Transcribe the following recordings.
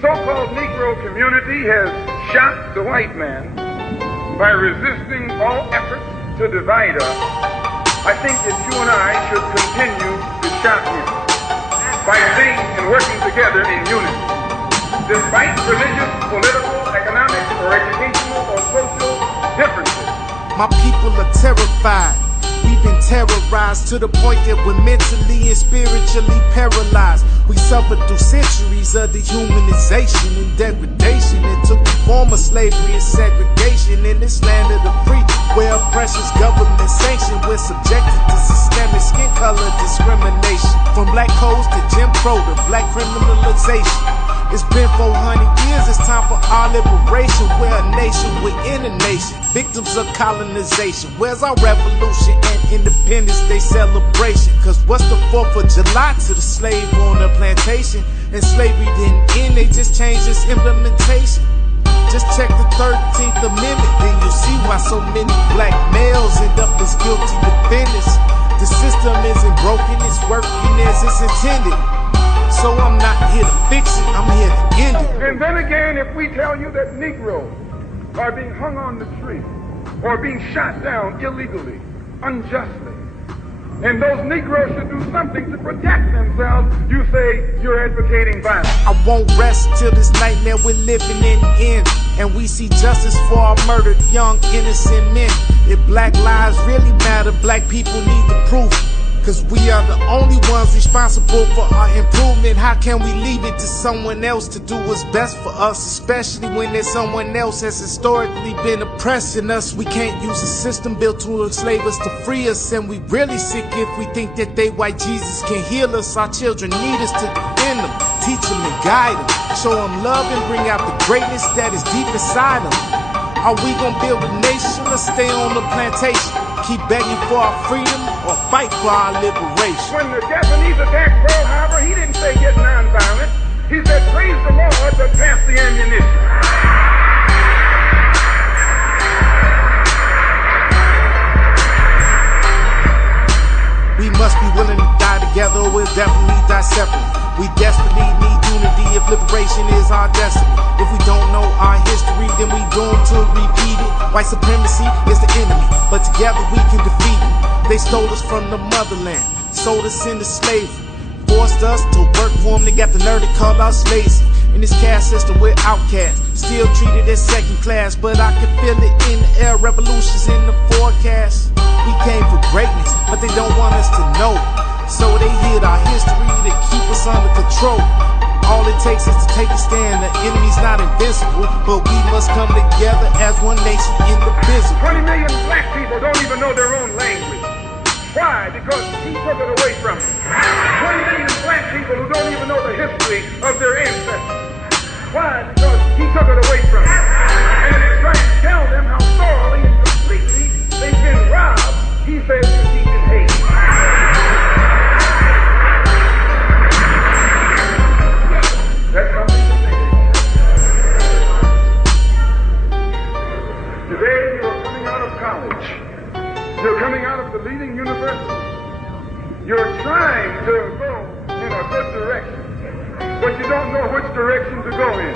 so-called Negro community has shocked the white man by resisting all efforts to divide us. I think that you and I should continue to shock him by staying and working together in unity, despite religious, political, economic, or educational or social differences. My people are terrified. We've been terrorized to the point that we're mentally and spiritually paralyzed. We suffered through centuries of dehumanization and degradation. It took the form of slavery and segregation in this land of the free, where oppression's government sanctioned. We're subjected to systemic skin color discrimination, from black codes to Jim Crow to black criminalization. It's been 400 years, it's time for our liberation. We're a nation within a nation, victims of colonization. Where's our revolution and Independence Day celebration? Cause what's the 4th of July to the slave on the plantation? And slavery didn't end, they just changed its implementation. Just check the 13th Amendment, then you'll see why so many black males end up as guilty defendants. The system isn't broken, it's working as it's intended. So I'm not here to fix it, I'm here to end it. And then again, if we tell you that Negroes are being hung on the tree or being shot down illegally, unjustly, and those Negroes should do something to protect themselves, you say you're advocating violence. I won't rest till this nightmare we're living in ends, and we see justice for our murdered young innocent men. If black lives really matter, black people need the proof. Cause we are the only ones responsible for our improvement. How can we leave it to someone else to do what's best for us, especially when there's someone else has historically been oppressing us? We can't use a system built to enslave us to free us, and we really sick if we think that they white Jesus can heal us. Our children need us to defend them, teach them and guide them, show them love and bring out the greatness that is deep inside them. Are we gonna build a nation or stay on the plantation? Keep begging for our freedom or fight for our liberation? When the Japanese attacked Pearl Harbor, he didn't say get nonviolent. He said praise the Lord, but pass the ammunition. We must be willing to die together, or we'll definitely die separately. We desperately need unity if liberation is our destiny. If we don't know our history, then we doomed to repeat it. White supremacy is the enemy, but together we can defeat it. They stole us from the motherland, sold us into slavery, forced us to work for them. They got the nerve to call us lazy. In this caste system, we're outcasts, still treated as second class. But I can feel it in the air, revolutions in the forecast. We came for greatness, but they don't want us to know. So they hid our history to keep us under control. All it takes is to take a stand. The enemy's not invincible, but we must come together as one nation indivisible. 20 million black people don't even know their own language. Why? Because he took it away from them. 20 million black people who don't even know the history of their ancestors. Why? Because he took it away from them. And if you're trying to tell them how thoroughly and completely they've been robbed, he says you're teaching hate. That's something to think about. Today you are coming out of college. You're coming out of the leading university. You're trying to go in a good direction, but you don't know which direction to go in.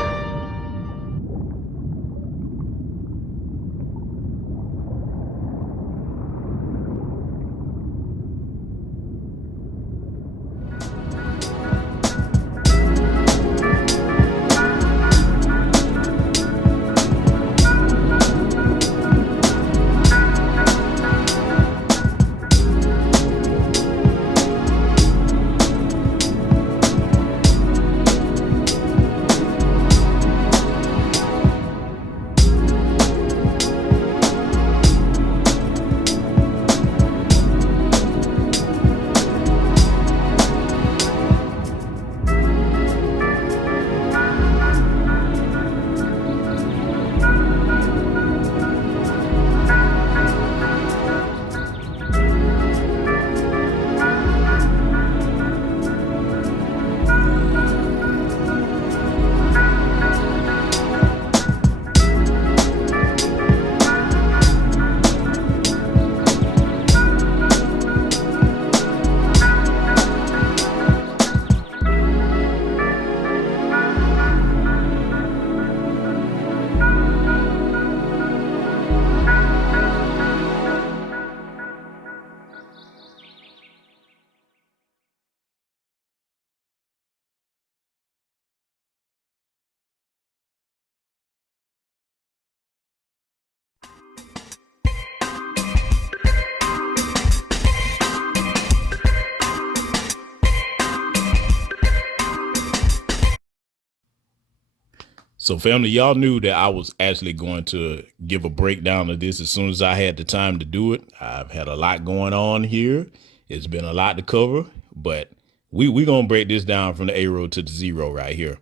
So family, y'all knew that I was actually going to give a breakdown of this as soon as I had the time to do it. I've had a lot going on here. It's been a lot to cover, but we going to break this down from the A-road to the zero right here.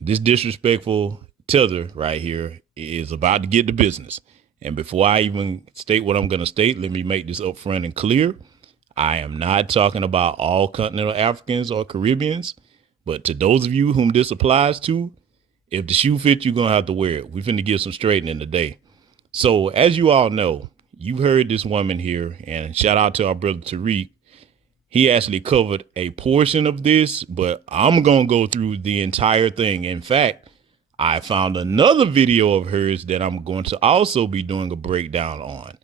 This disrespectful Tether right here is about to get to business. And before I even state what I'm going to state, let me make this upfront and clear. I am not talking about all continental Africans or Caribbeans, but to those of you whom this applies to, if the shoe fits, you're going to have to wear it. We finna get some straightening today. So as you all know, you've heard this woman here, and shout out to our brother Tariq. He actually covered a portion of this, but I'm going to go through the entire thing. In fact, I found another video of hers that I'm going to also be doing a breakdown on.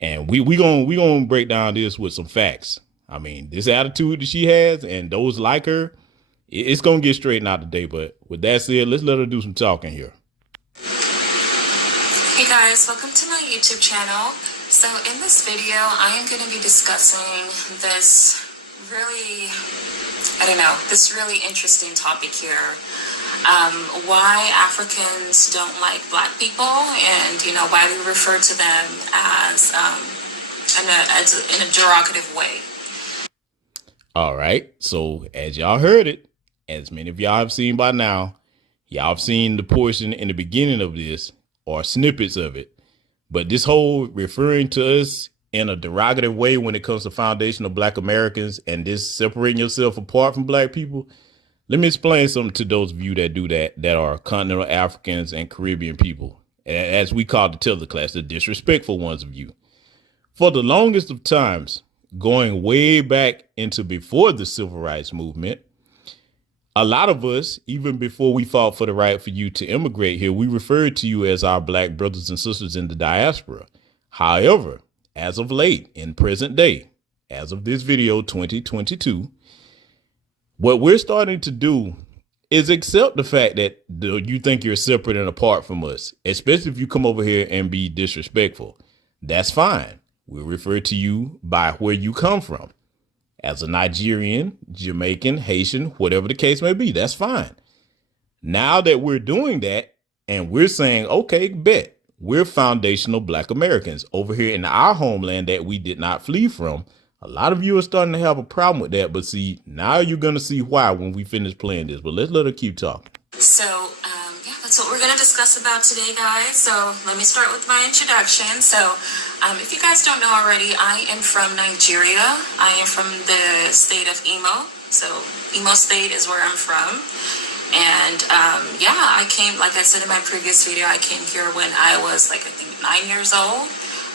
And we gonna break down this with some facts. I mean, this attitude that she has and those like her, it's going to get straightened out today. But with that said, let's let her do some talking here. Hey guys, welcome to my YouTube channel. So in this video, I am going to be discussing this really interesting topic here. Why Africans don't like black people, and why we refer to them as in a derogative way. All right. So as y'all heard it, as many of y'all have seen by now, y'all have seen the portion in the beginning of this or snippets of it. But this whole referring to us in a derogative way when it comes to foundational Black Americans and this separating yourself apart from black people. Let me explain something to those of you that do that are continental Africans and Caribbean people, as we call the Tether class, the disrespectful ones of you. For the longest of times, going way back into before the civil rights movement, a lot of us, even before we fought for the right for you to immigrate here, we referred to you as our black brothers and sisters in the diaspora. However, as of late, in present day, as of this video, 2022, what we're starting to do is accept the fact that you think you're separate and apart from us, especially if you come over here and be disrespectful. That's fine. We'll refer to you by where you come from. As a Nigerian, Jamaican, Haitian, whatever the case may be, that's fine. Now that we're doing that and we're saying, okay, bet we're foundational Black Americans over here in our homeland that we did not flee from. A lot of you are starting to have a problem with that. But see, now you're going to see why when we finish playing this. But let's let her keep talking. So, that's what we're going to discuss about today, guys. So let me start with my introduction. So if you guys don't know already, I am from Nigeria. I am from the state of Imo. So Imo State is where I'm from. And I came, like I said in my previous video, I came here when I was I think 9 years old.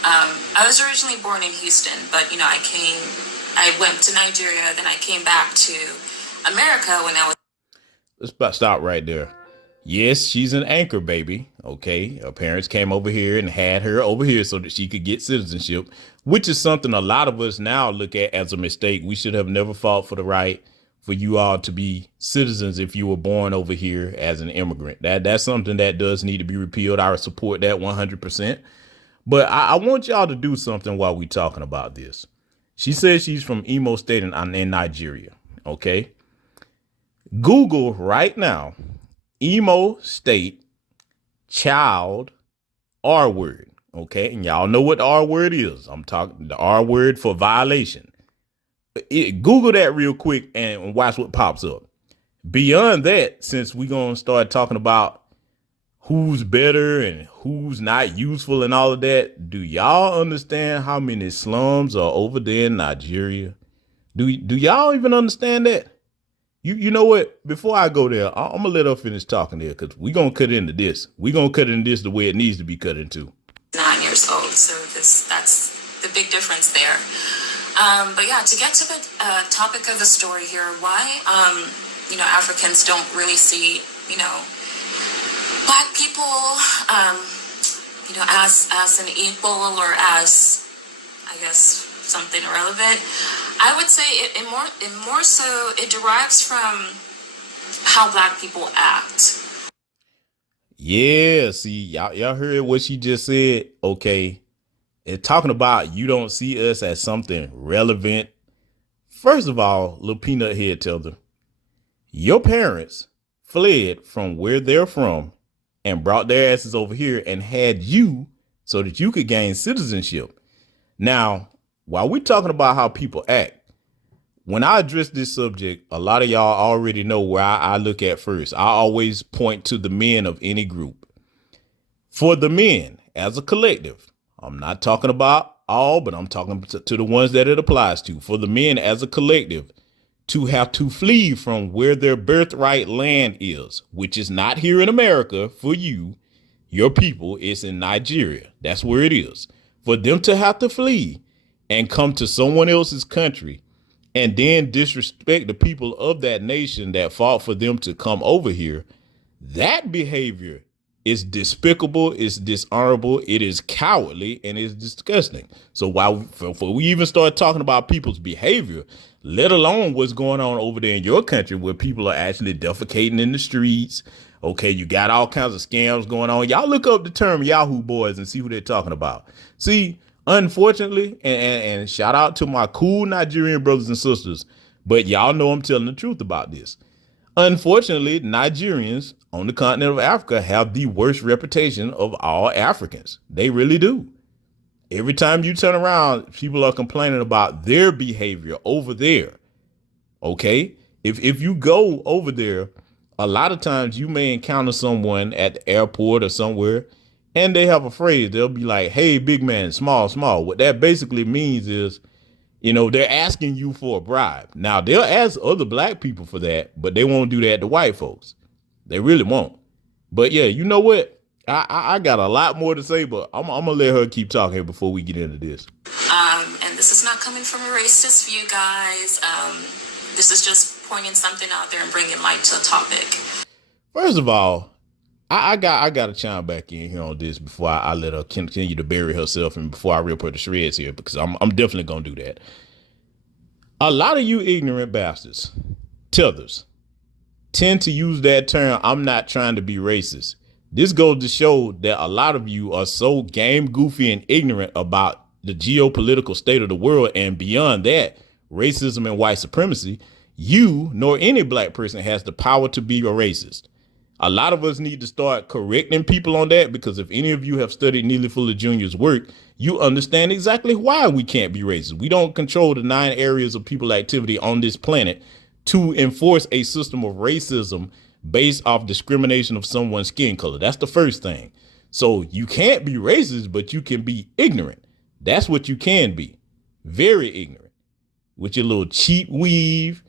I was originally born in Houston, but I went to Nigeria, then I came back to America when I was. Let's stop right there. Yes, she's an anchor baby. OK, her parents came over here and had her over here so that she could get citizenship, which is something a lot of us now look at as a mistake. We should have never fought for the right for you all to be citizens if you were born over here as an immigrant. That's something that does need to be repealed. I support that 100%. But I want y'all to do something while we're talking about this. She says she's from Imo State in Nigeria. OK, Google right now. Imo State child R word. OK, and y'all know what the R word is. I'm talking the R word for violation. Google that real quick and watch what pops up. Beyond that, since we're going to start talking about who's better and who's not useful and all of that, do y'all understand how many slums are over there in Nigeria? Do y'all even understand that? You know what? Before I go there, I'm going to let her finish talking there because we're going to cut into this. We're going to cut into this the way it needs to be cut into. 9 years old. So that's the big difference there. But yeah, to get to the topic of the story here, why, Africans don't really see, Black people, as an equal or as, I guess, something irrelevant. I would say it more so it derives from how Black people act. Yeah, see, y'all heard what she just said. Okay, and talking about you don't see us as something relevant. First of all, little peanut head Tether, your parents fled from where they're from and brought their asses over here and had you so that you could gain citizenship. Now, while we're talking about how people act, when I address this subject, a lot of y'all already know where I look at first. I always point to the men of any group. For the men as a collective, I'm not talking about all, but I'm talking to the ones that it applies to. For the men as a collective to have to flee from where their birthright land is, which is not here in America for you, your people, it's in Nigeria. That's where it is. For them to have to flee and come to someone else's country and then disrespect the people of that nation that fought for them to come over here, that behavior is despicable, it's dishonorable, it is cowardly, and it's disgusting. So while before we even start talking about people's behavior, let alone what's going on over there in your country where people are actually defecating in the streets, okay, you got all kinds of scams going on. Y'all look up the term Yahoo Boys and see who they're talking about. See, unfortunately, and shout out to my cool Nigerian brothers and sisters, but y'all know I'm telling the truth about this. Unfortunately, Nigerians on the continent of Africa have the worst reputation of all Africans. They really do. Every time you turn around, people are complaining about their behavior over there. Okay? If you go over there, a lot of times you may encounter someone at the airport or somewhere, and they have a phrase. They'll be like, hey, big man, small, small. What that basically means is, you know, they're asking you for a bribe. Now, they'll ask other black people for that, but they won't do that to white folks. They really won't. But yeah, you know what? I got a lot more to say, but I'm going to let her keep talking before we get into this. And this is not coming from a racist view, guys. This is just pointing something out there and bringing light to a topic. First of all, I got to chime back in here on this before I let her continue to bury herself and before I rip her to shreds here, because I'm definitely going to do that. A lot of you ignorant bastards, tethers, tend to use that term, I'm not trying to be racist. This goes to show that a lot of you are so game goofy and ignorant about the geopolitical state of the world and beyond that, racism and white supremacy, you nor any black person has the power to be a racist. A lot of us need to start correcting people on that, because if any of you have studied Neely Fuller Jr.'s work, you understand exactly why we can't be racist. We don't control the 9 areas of people activity on this planet to enforce a system of racism based off discrimination of someone's skin color. That's the first thing. So you can't be racist, but you can be ignorant. That's what you can be. Very ignorant. With your little cheap weave,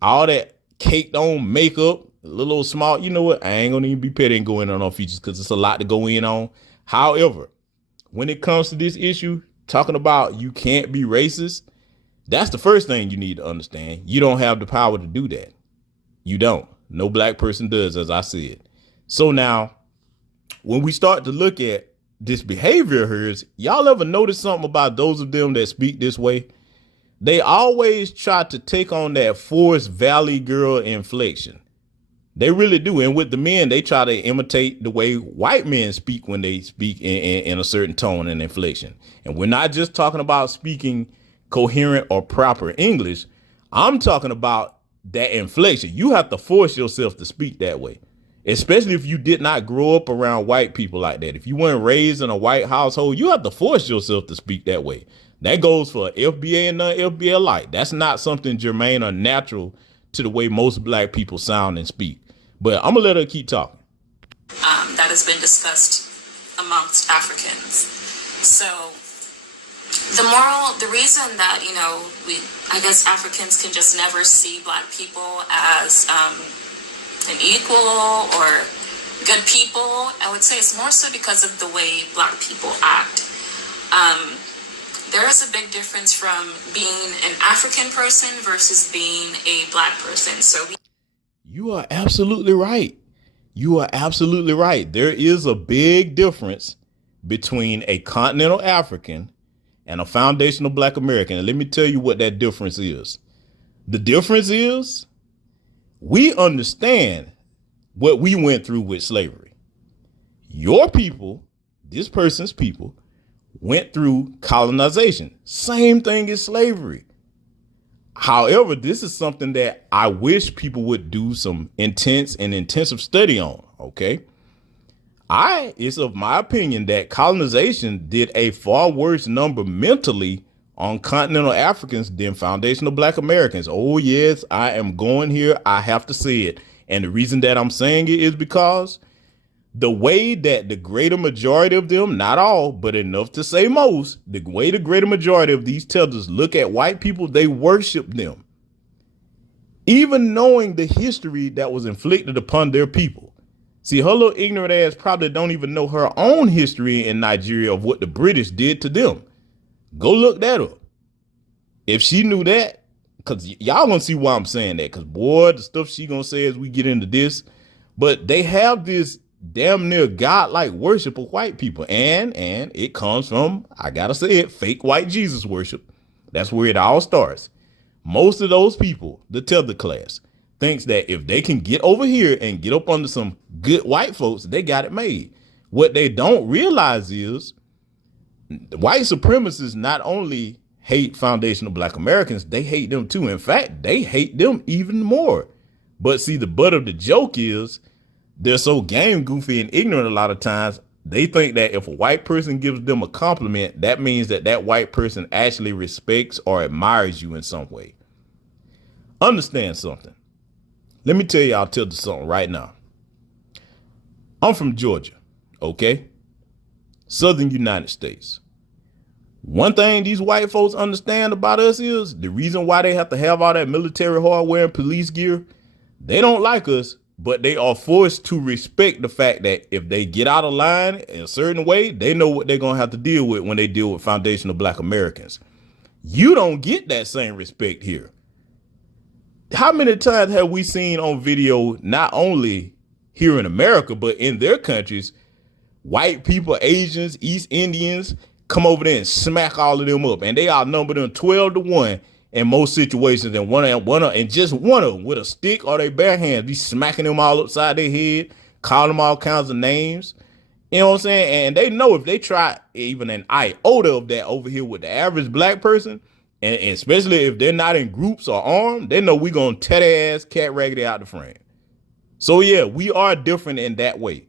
all that caked on makeup, a little small. You know what? I ain't gonna even be petty and going on features because it's a lot to go in on. However, when it comes to this issue, talking about you can't be racist, that's the first thing you need to understand. You don't have the power to do that. You don't. No black person does, as I said. So now, when we start to look at this behavior of hers, y'all ever notice something about those of them that speak this way? They always try to take on that Forest Valley girl inflection. They really do. And with the men, they try to imitate the way white men speak when they speak in a certain tone and inflection. And we're not just talking about speaking coherent or proper English. I'm talking about that inflection. You have to force yourself to speak that way, especially if you did not grow up around white people like that. If you weren't raised in a white household, you have to force yourself to speak that way. That goes for FBA and non-FBA alike. That's not something germane or natural to the way most black people sound and speak. But I'm gonna let her keep talking. That has been discussed amongst Africans. So the reason that, I guess Africans can just never see black people as an equal or good people, I would say it's more so because of the way black people act. There is a big difference from being an African person versus being a black person. You are absolutely right. You are absolutely right. There is a big difference between a continental African and a foundational black American. And let me tell you what that difference is. The difference is we understand what we went through with slavery. Your people, this person's people, went through colonization. Same thing as slavery. However, this is something that I wish people would do some intense and intensive study on. Okay. It's of my opinion that colonization did a far worse number mentally on continental Africans than foundational black Americans. Oh yes, I am going here. I have to say it. And the reason that I'm saying it is because the way that the greater majority of them, not all, but enough to say most, the way the greater majority of these tethers look at white people, they worship them. Even knowing the history that was inflicted upon their people. See, her little ignorant ass probably don't even know her own history in Nigeria of what the British did to them. Go look that up. If she knew that, because y'all gonna see why I'm saying that, because boy, the stuff she gonna say as we get into this, but they have this damn near godlike worship of white people, and it comes from, I gotta say it, fake white Jesus worship. That's where it all starts. Most of those people, the tether class, thinks that if they can get over here and get up under some good white folks, they got it made. What they don't realize is the white supremacists not only hate foundational black Americans, they hate them too. In fact, they hate them even more. But see, the butt of the joke is they're so game goofy and ignorant a lot of times. They think that if a white person gives them a compliment, that means that that white person actually respects or admires you in some way. Understand something. Let me tell you, I'll tell you something right now. I'm from Georgia, okay? Southern United States. One thing these white folks understand about us is the reason why they have to have all that military hardware and police gear. They don't like us, but they are forced to respect the fact that if they get out of line in a certain way, they know what they're going to have to deal with when they deal with foundational black Americans. You don't get that same respect here. How many times have we seen on video, not only here in America, but in their countries, white people, Asians, East Indians come over there and smack all of them up, and they outnumber them 12-1 in most situations, and just one of them with a stick or their bare hands be smacking them all upside their head, calling them all kinds of names. You know what I'm saying? And they know if they try even an iota of that over here with the average black person, and especially if they're not in groups or armed, they know we're going to tear their ass cat raggedy out the frame. So yeah, we are different in that way.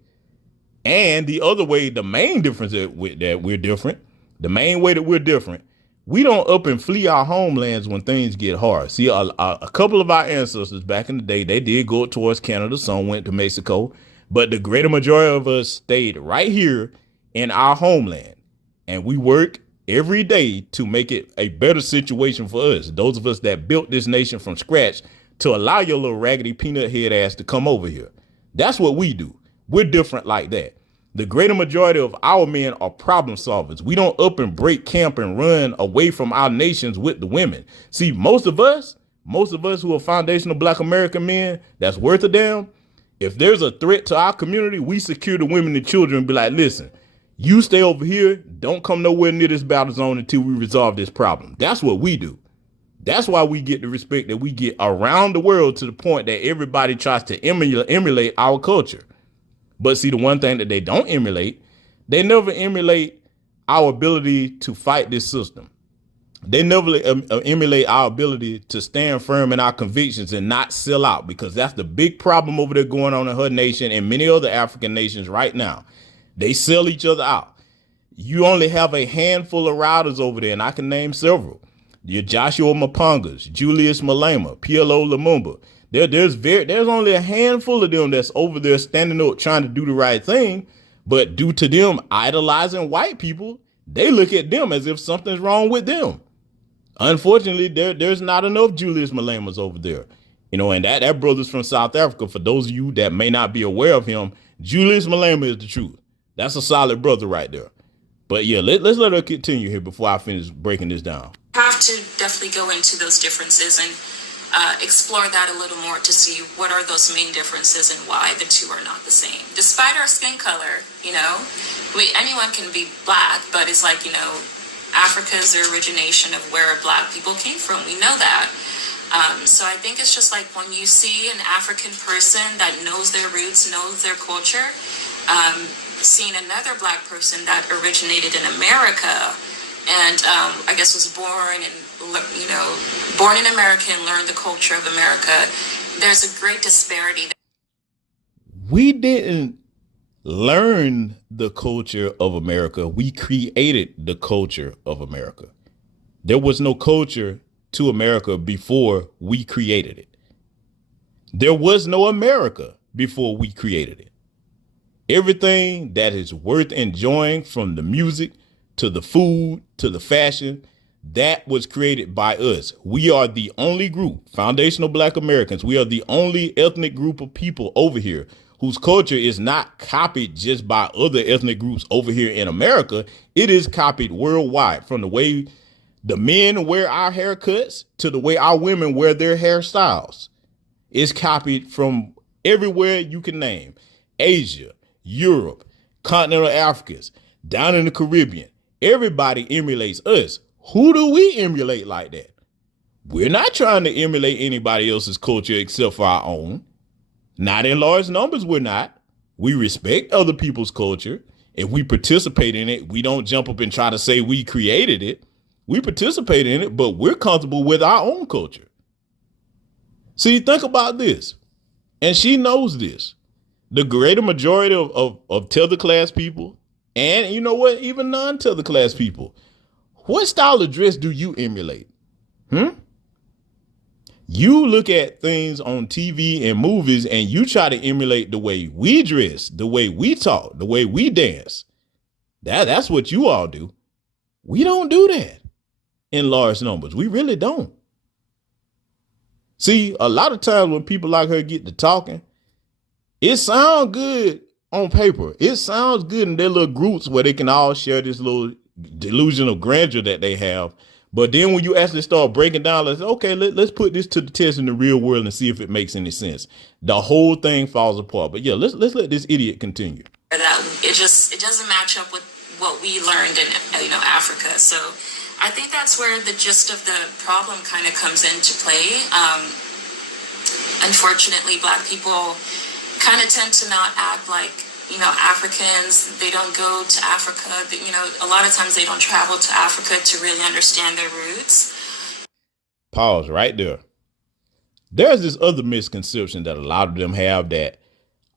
And the other way, the main difference that we're different, the main way that we're different, we don't up and flee our homelands when things get hard. See, a couple of our ancestors back in the day, they did go towards Canada. Some went to Mexico, but the greater majority of us stayed right here in our homeland. And we work every day to make it a better situation for us. Those of us that built this nation from scratch to allow your little raggedy peanut head ass to come over here. That's what we do. We're different like that. The greater majority of our men are problem solvers. We don't up and break camp and run away from our nations with the women. See, most of us who are foundational black American men that's worth a damn, if there's a threat to our community, we secure the women and children and be like, listen, you stay over here. Don't come nowhere near this battle zone until we resolve this problem. That's what we do. That's why we get the respect that we get around the world, to the point that everybody tries to emulate our culture. But see, the one thing that they don't emulate, they never emulate our ability to fight this system. They never emulate our ability to stand firm in our convictions and not sell out, because that's the big problem over there going on in her nation and many other African nations right now. They sell each other out. You only have a handful of riders over there, and I can name several. Your Joshua Mapangas, Julius Malema, PLO Lumumba. There's only a handful of them that's over there standing up trying to do the right thing, but due to them idolizing white people, they look at them as if something's wrong with them. Unfortunately, there's not enough Julius Malemas over there. You know, and that brother's from South Africa. For those of you that may not be aware of him, Julius Malema is the truth. That's a solid brother right there. But yeah, let's let her continue here before I finish breaking this down. Have to definitely go into those differences and explore that a little more to see what are those main differences and why the two are not the same. Despite our skin color, you know, anyone can be black, but it's like, you know, Africa is the origination of where black people came from. We know that. So I think it's just like when you see an African person that knows their roots, knows their culture, seeing another black person that originated in America and I guess was born in America and learned the culture of America, there's a great disparity. We didn't learn the culture of America. We created the culture of America. There was no culture to America before we created it. There was no America before we created it. Everything that is worth enjoying, from the music to the food to the fashion, that was created by us. We are the only group, foundational Black Americans. We are the only ethnic group of people over here whose culture is not copied just by other ethnic groups over here in America. It is copied worldwide, from the way the men wear our haircuts to the way our women wear their hairstyles. It's copied from everywhere you can name. Asia, Europe, continental Africas, down in the Caribbean. Everybody emulates us. Who do we emulate like that? We're not trying to emulate anybody else's culture except for our own. Not in large numbers, we're not. We respect other people's culture. If we participate in it, we don't jump up and try to say we created it. We participate in it, but we're comfortable with our own culture. See, think about this. And she knows this. The greater majority of tether class people, and you know what, even non-tether class people, what style of dress do you emulate? You look at things on TV and movies and you try to emulate the way we dress, the way we talk, the way we dance. That's what you all do. We don't do that in large numbers. We really don't. See, a lot of times when people like her get to talking, it sounds good on paper. It sounds good in their little groups where they can all share this little delusion of grandeur that they have. But then when you actually start breaking down, let's okay, let's put this to the test in the real world and see if it makes any sense. The whole thing falls apart. But yeah, let's let this idiot continue. That it doesn't match up with what we learned in Africa. So I think that's where the gist of the problem kind of comes into play. Unfortunately, Black people kind of tend to not act like Africans. They don't go to Africa. A lot of times they don't travel to Africa to really understand their roots. Pause right there. There's this other misconception that a lot of them have, that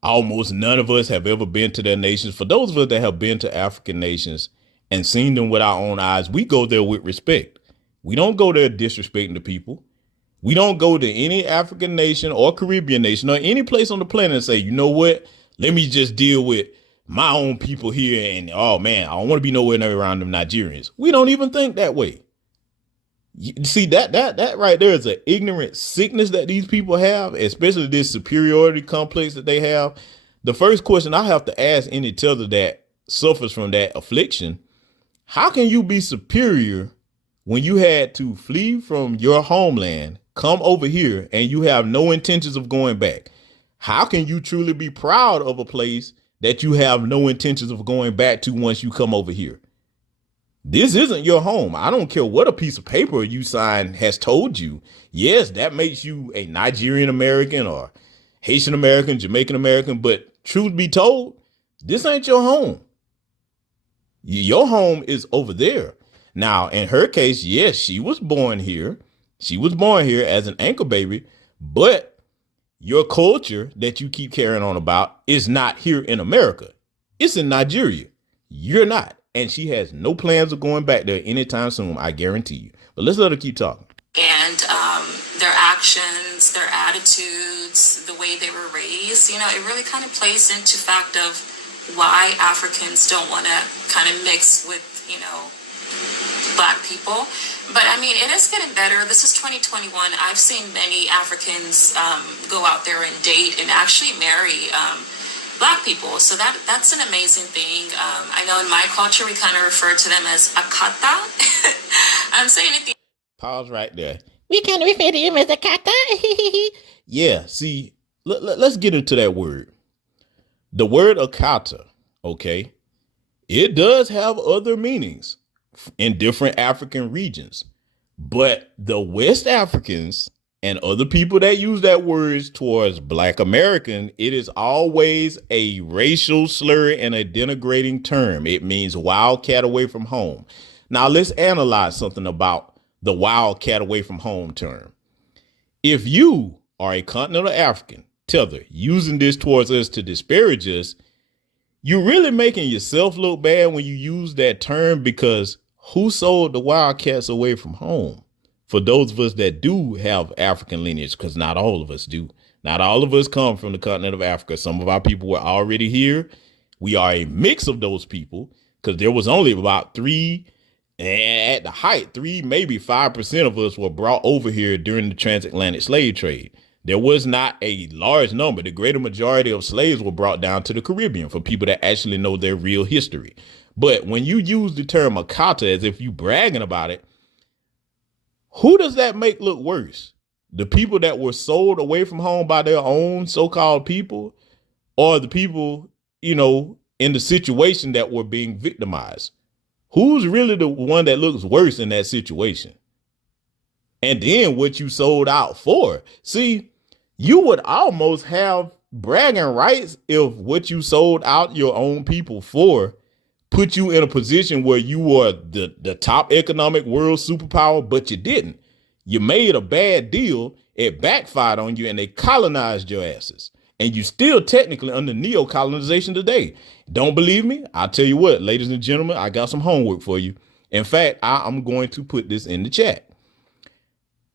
almost none of us have ever been to their nations. For those of us that have been to African nations and seen them with our own eyes, we go there with respect. We don't go there disrespecting the people. We don't go to any African nation or Caribbean nation or any place on the planet and say, you know what? Let me just deal with my own people here. And, oh, man, I don't want to be nowhere near around them Nigerians. We don't even think that way. You see, that right there is an ignorant sickness that these people have, especially this superiority complex that they have. The first question I have to ask any tether that suffers from that affliction: how can you be superior when you had to flee from your homeland, come over here, and you have no intentions of going back? How can you truly be proud of a place that you have no intentions of going back to once you come over here? This isn't your home. I don't care what a piece of paper you sign has told you. Yes, that makes you a Nigerian American or Haitian American, Jamaican American, but truth be told, this ain't your home. Your home is over there. Now, in her case, yes, she was born here. She was born here as an anchor baby, but your culture that you keep carrying on about is not here in America. It's in Nigeria. You're not. And she has no plans of going back there anytime soon, I guarantee you. But let's let her keep talking. And their actions, their attitudes, the way they were raised, it really kind of plays into fact of why Africans don't want to kind of mix with, Black people. But I mean, it is getting better. This is 2021. I've seen many Africans go out there and date and actually marry Black people. So that's an amazing thing. I know in my culture, we kind of refer to them as akata. I'm saying it. Pause right there. We kind of refer to him as akata. Yeah, see, let's get into that word. The word akata, okay, it does have other meanings in different African regions, but the West Africans and other people that use that word towards Black American, it is always a racial slur and a denigrating term. It means wildcat away from home. Now let's analyze something about the wildcat away from home term. If you are a continental African tether using this towards us to disparage us, you're really making yourself look bad when you use that term, because who sold the wildcats away from home? For those of us that do have African lineage, because not all of us do. Not all of us come from the continent of Africa. Some of our people were already here. We are a mix of those people, because there was only about 3, at the height, 3, maybe 5% of us were brought over here during the transatlantic slave trade. There was not a large number. The greater majority of slaves were brought down to the Caribbean, for people that actually know their real history. But when you use the term Akata as if you bragging about it, who does that make look worse? The people that were sold away from home by their own so-called people, or the people, in the situation that were being victimized? Who's really the one that looks worse in that situation? And then what you sold out for. See, you would almost have bragging rights if what you sold out your own people for put you in a position where you were the top economic world superpower, but you didn't. You made a bad deal, it backfired on you, and they colonized your asses. And you still technically under neo-colonization today. Don't believe me? I'll tell you what, ladies and gentlemen, I got some homework for you. In fact, I'm going to put this in the chat.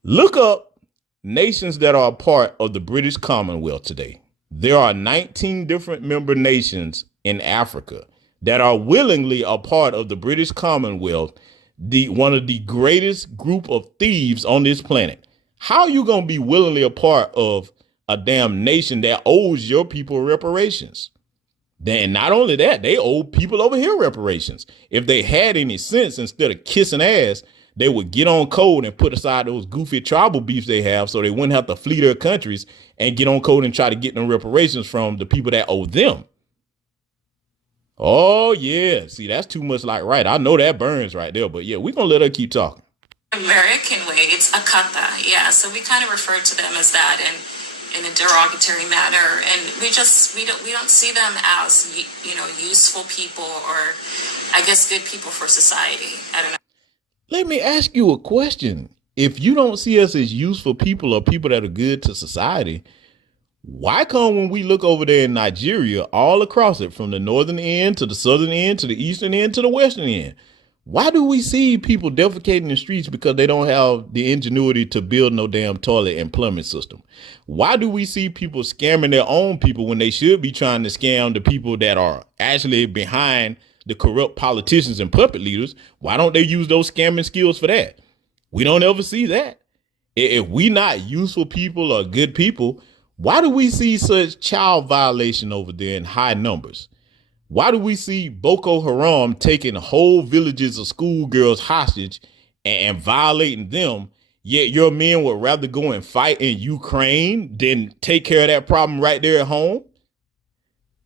Look up nations that are a part of the British Commonwealth today. There are 19 different member nations in Africa that are willingly a part of the British Commonwealth, one of the greatest group of thieves on this planet. How are you going to be willingly a part of a damn nation that owes your people reparations? Then not only that, they owe people over here reparations. If they had any sense, instead of kissing ass, they would get on code and put aside those goofy tribal beefs they have, so they wouldn't have to flee their countries and get on code and try to get them reparations from the people that owe them. Oh, yeah. See, that's too much like right. I know that burns right there, but yeah, we're going to let her keep talking. American way, it's Akata. Yeah, so we kind of refer to them as that in a derogatory manner, and we don't see them as useful people, or I guess good people for society. I don't know. Let me ask you a question. If you don't see us as useful people or people that are good to society, why come when we look over there in Nigeria, all across it, from the northern end to the southern end to the eastern end to the western end, why do we see people defecating in the streets because they don't have the ingenuity to build no damn toilet and plumbing system? Why do we see people scamming their own people when they should be trying to scam the people that are actually behind the corrupt politicians and puppet leaders? Why don't they use those scamming skills for that? We don't ever see that. If we not useful people or good people, why do we see such child violation over there in high numbers? Why do we see Boko Haram taking whole villages of schoolgirls hostage and violating them, yet your men would rather go and fight in Ukraine than take care of that problem right there at home?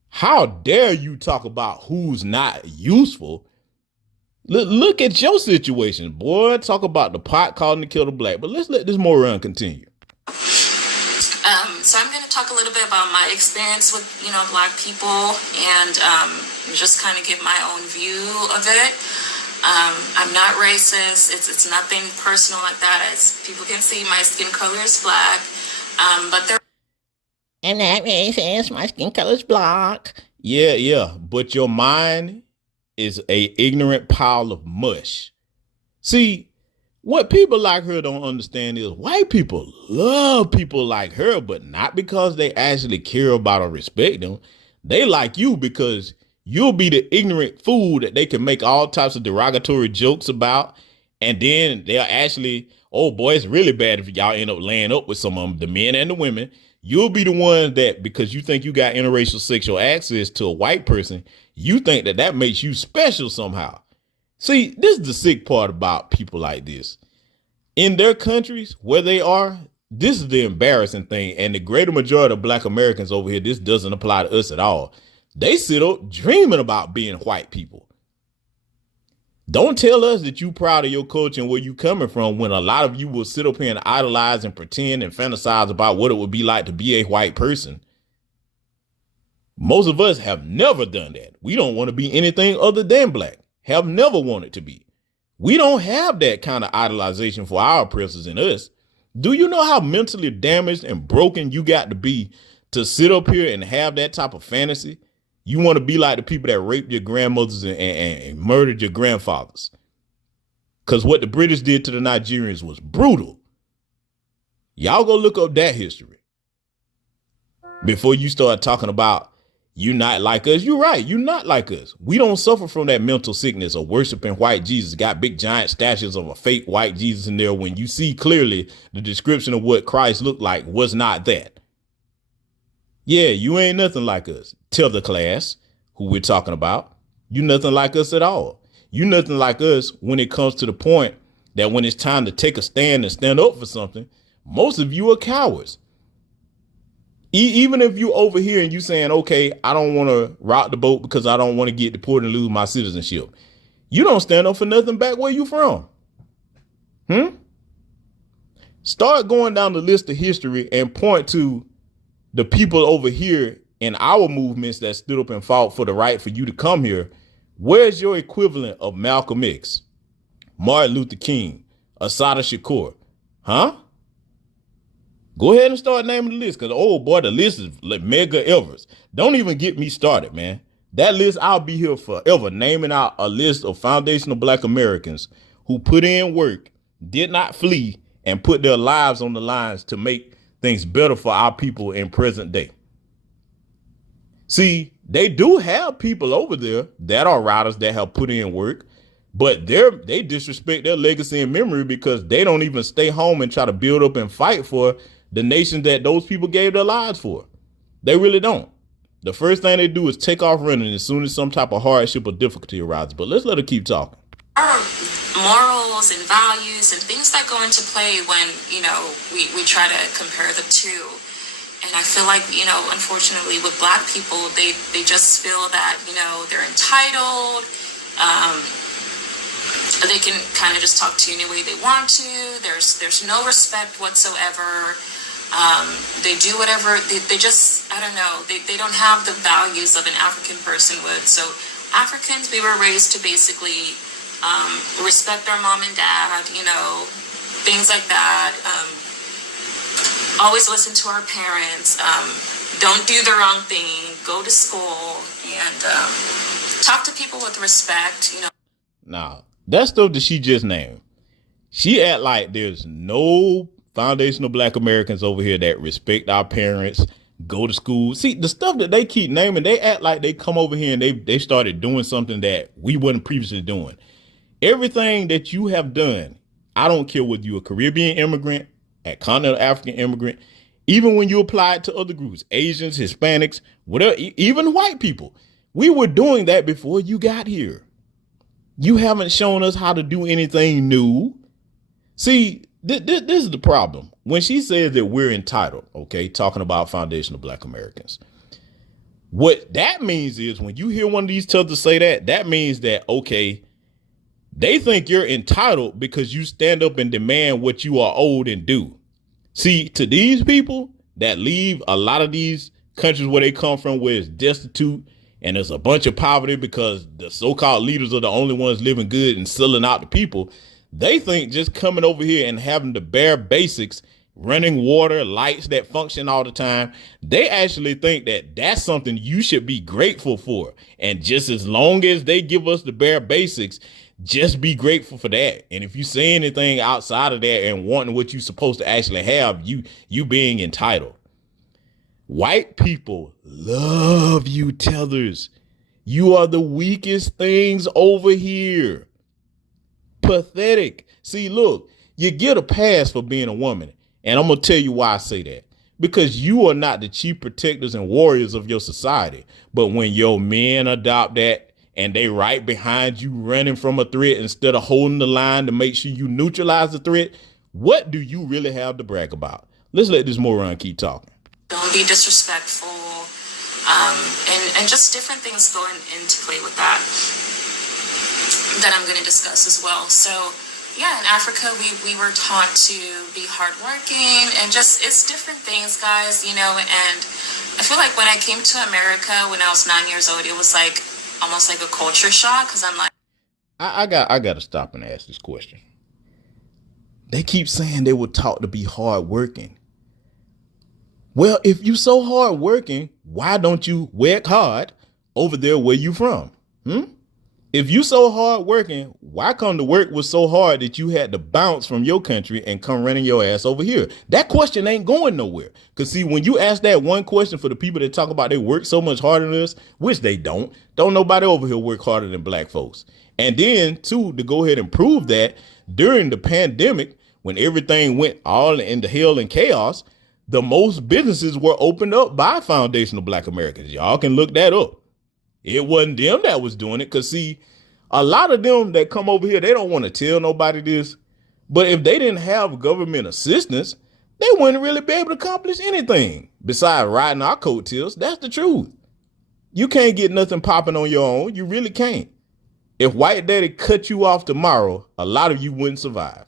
How dare you talk about who's not useful? Look at your situation, boy. Talk about the pot calling the kettle black. But let's let this more run continue. So I'm going to talk a little bit about my experience with, Black people, and just kind of give my own view of it. I'm not racist. It's nothing personal like that. As people can see, my skin color is black. But there. And that racist, my skin color is black. Yeah. But your mind is a ignorant pile of mush. See, what people like her don't understand is white people love people like her, but not because they actually care about or respect them. They like you because you'll be the ignorant fool that they can make all types of derogatory jokes about. And then they'll actually, oh boy, it's really bad if y'all end up laying up with some of them, the men and the women. You'll be the one that, because you think you got interracial sexual access to a white person, you think that makes you special somehow. See, this is the sick part about people like this. In their countries where they are, this is the embarrassing thing. And the greater majority of Black Americans over here, this doesn't apply to us at all. They sit up dreaming about being white people. Don't tell us that you proud of your culture and where you coming from when a lot of you will sit up here and idolize and pretend and fantasize about what it would be like to be a white person. Most of us have never done that. We don't want to be anything other than black. Have never wanted to be. We don't have that kind of idolization for our oppressors in us. Do you know how mentally damaged and broken you got to be to sit up here and have that type of fantasy? You want to be like the people that raped your grandmothers and murdered your grandfathers. Because what the British did to the Nigerians was brutal. Y'all go look up that history before you start talking about you not like us. You're right. You're not like us. We don't suffer from that mental sickness of worshiping white Jesus. Got big giant statues of a fake white Jesus in there when you see clearly the description of what Christ looked like was not that. Yeah, you ain't nothing like us. Tell the class who we're talking about. You nothing like us at all. You nothing like us when it comes to the point that when it's time to take a stand and stand up for something, most of you are cowards. Even if you over here and you saying, okay, I don't want to rock the boat because I don't want to get deported and lose my citizenship. You don't stand up for nothing back where you from. Start going down the list of history and point to the people over here in our movements that stood up and fought for the right for you to come here. Where's your equivalent of Malcolm X, Martin Luther King, Assata Shakur? Go ahead and start naming the list, because, oh boy, the list is like mega Everest. Don't even get me started, man. That list, I'll be here forever naming out a list of foundational Black Americans who put in work, did not flee, and put their lives on the lines to make things better for our people in present day. See, they do have people over there that are writers that have put in work, but they disrespect their legacy and memory because they don't even stay home and try to build up and fight for the nation that those people gave their lives for. They really don't. The first thing they do is take off running as soon as some type of hardship or difficulty arises. But let's let her keep talking. Morals and values and things that go into play when, we try to compare the two. And I feel like, unfortunately with Black people, they just feel that, they're entitled. They can kind of just talk to you any way they want to. There's no respect whatsoever. They do whatever, they just, I don't know, they don't have the values of an African person would. So Africans, we were raised to basically respect our mom and dad, things like that. Always listen to our parents. Don't do the wrong thing. Go to school and talk to people with respect. Now, that stuff that she just named, she act like there's no foundational Black Americans over here that respect our parents, go to school. See, the stuff that they keep naming, they act like they come over here and they started doing something that we wasn't previously doing. Everything that you have done, I don't care whether you're a Caribbean immigrant, a continental African immigrant, even when you apply it to other groups, Asians, Hispanics, whatever, even white people, we were doing that before you got here. You haven't shown us how to do anything new. See, this is the problem. When she says that we're entitled, okay, talking about foundational Black Americans, what that means is when you hear one of these tellers say that, that means that, okay, they think you're entitled because you stand up and demand what you are owed and do. See, to these people that leave a lot of these countries where they come from, where it's destitute and there's a bunch of poverty because the so-called leaders are the only ones living good and selling out the people, they think just coming over here and having the bare basics, running water, lights that function all the time, they actually think that that's something you should be grateful for. And just as long as they give us the bare basics, just be grateful for that. And if you say anything outside of that and wanting what you're supposed to actually have, you being entitled. White people love you tellers. You are the weakest things over here. Pathetic. See, look, you get a pass for being a woman. And I'm going to tell you why I say that. Because you are not the chief protectors and warriors of your society. But when your men adopt that and they right behind you running from a threat instead of holding the line to make sure you neutralize the threat, what do you really have to brag about? Let's let this moron keep talking. Don't be disrespectful. And just different things going into play with that I'm going to discuss as well. So yeah, in Africa, we were taught to be hardworking and just, it's different things, guys, and I feel like when I came to America when I was 9 years old, it was like almost like a culture shock because I'm like, I got to stop and ask this question. They keep saying they were taught to be hardworking. Well, if you so hardworking, why don't you work hard, over there where you from? If you so hard working, why come the work was so hard that you had to bounce from your country and come running your ass over here? That question ain't going nowhere. Because see, when you ask that one question for the people that talk about they work so much harder than us, which they don't nobody over here work harder than black folks. And then two, to go ahead and prove that during the pandemic, when everything went all into hell and chaos, the most businesses were opened up by foundational black Americans. Y'all can look that up. It wasn't them that was doing it. Because, see, a lot of them that come over here, they don't want to tell nobody this. But if they didn't have government assistance, they wouldn't really be able to accomplish anything besides riding our coattails. That's the truth. You can't get nothing popping on your own. You really can't. If White Daddy cut you off tomorrow, a lot of you wouldn't survive.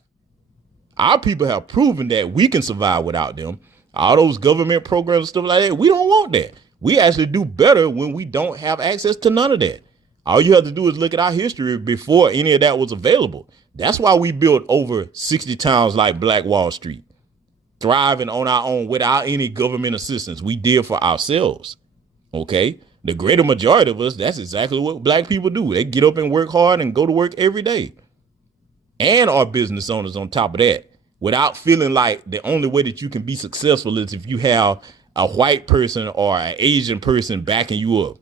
Our people have proven that we can survive without them. All those government programs and stuff like that, we don't want that. We actually do better when we don't have access to none of that. All you have to do is look at our history before any of that was available. That's why we built over 60 towns like Black Wall Street, thriving on our own without any government assistance. We did for ourselves. Okay. The greater majority of us, that's exactly what black people do. They get up and work hard and go to work every day. And are business owners on top of that, without feeling like the only way that you can be successful is if you have a white person or an Asian person backing you up.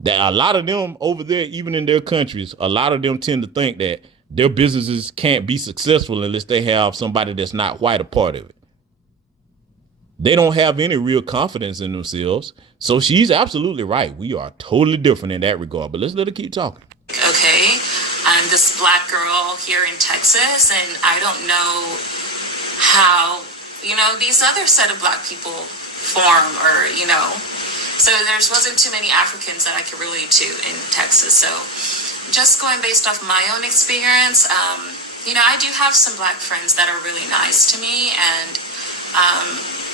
That a lot of them over there, even in their countries, a lot of them tend to think that their businesses can't be successful unless they have somebody that's not white a part of it. They don't have any real confidence in themselves. So she's absolutely right. We are totally different in that regard. But let's let her keep talking. Okay, I'm this black girl here in Texas, and I don't know how, these other set of black people form or, So there wasn't too many Africans that I could relate to in Texas. So just going based off my own experience, I do have some black friends that are really nice to me and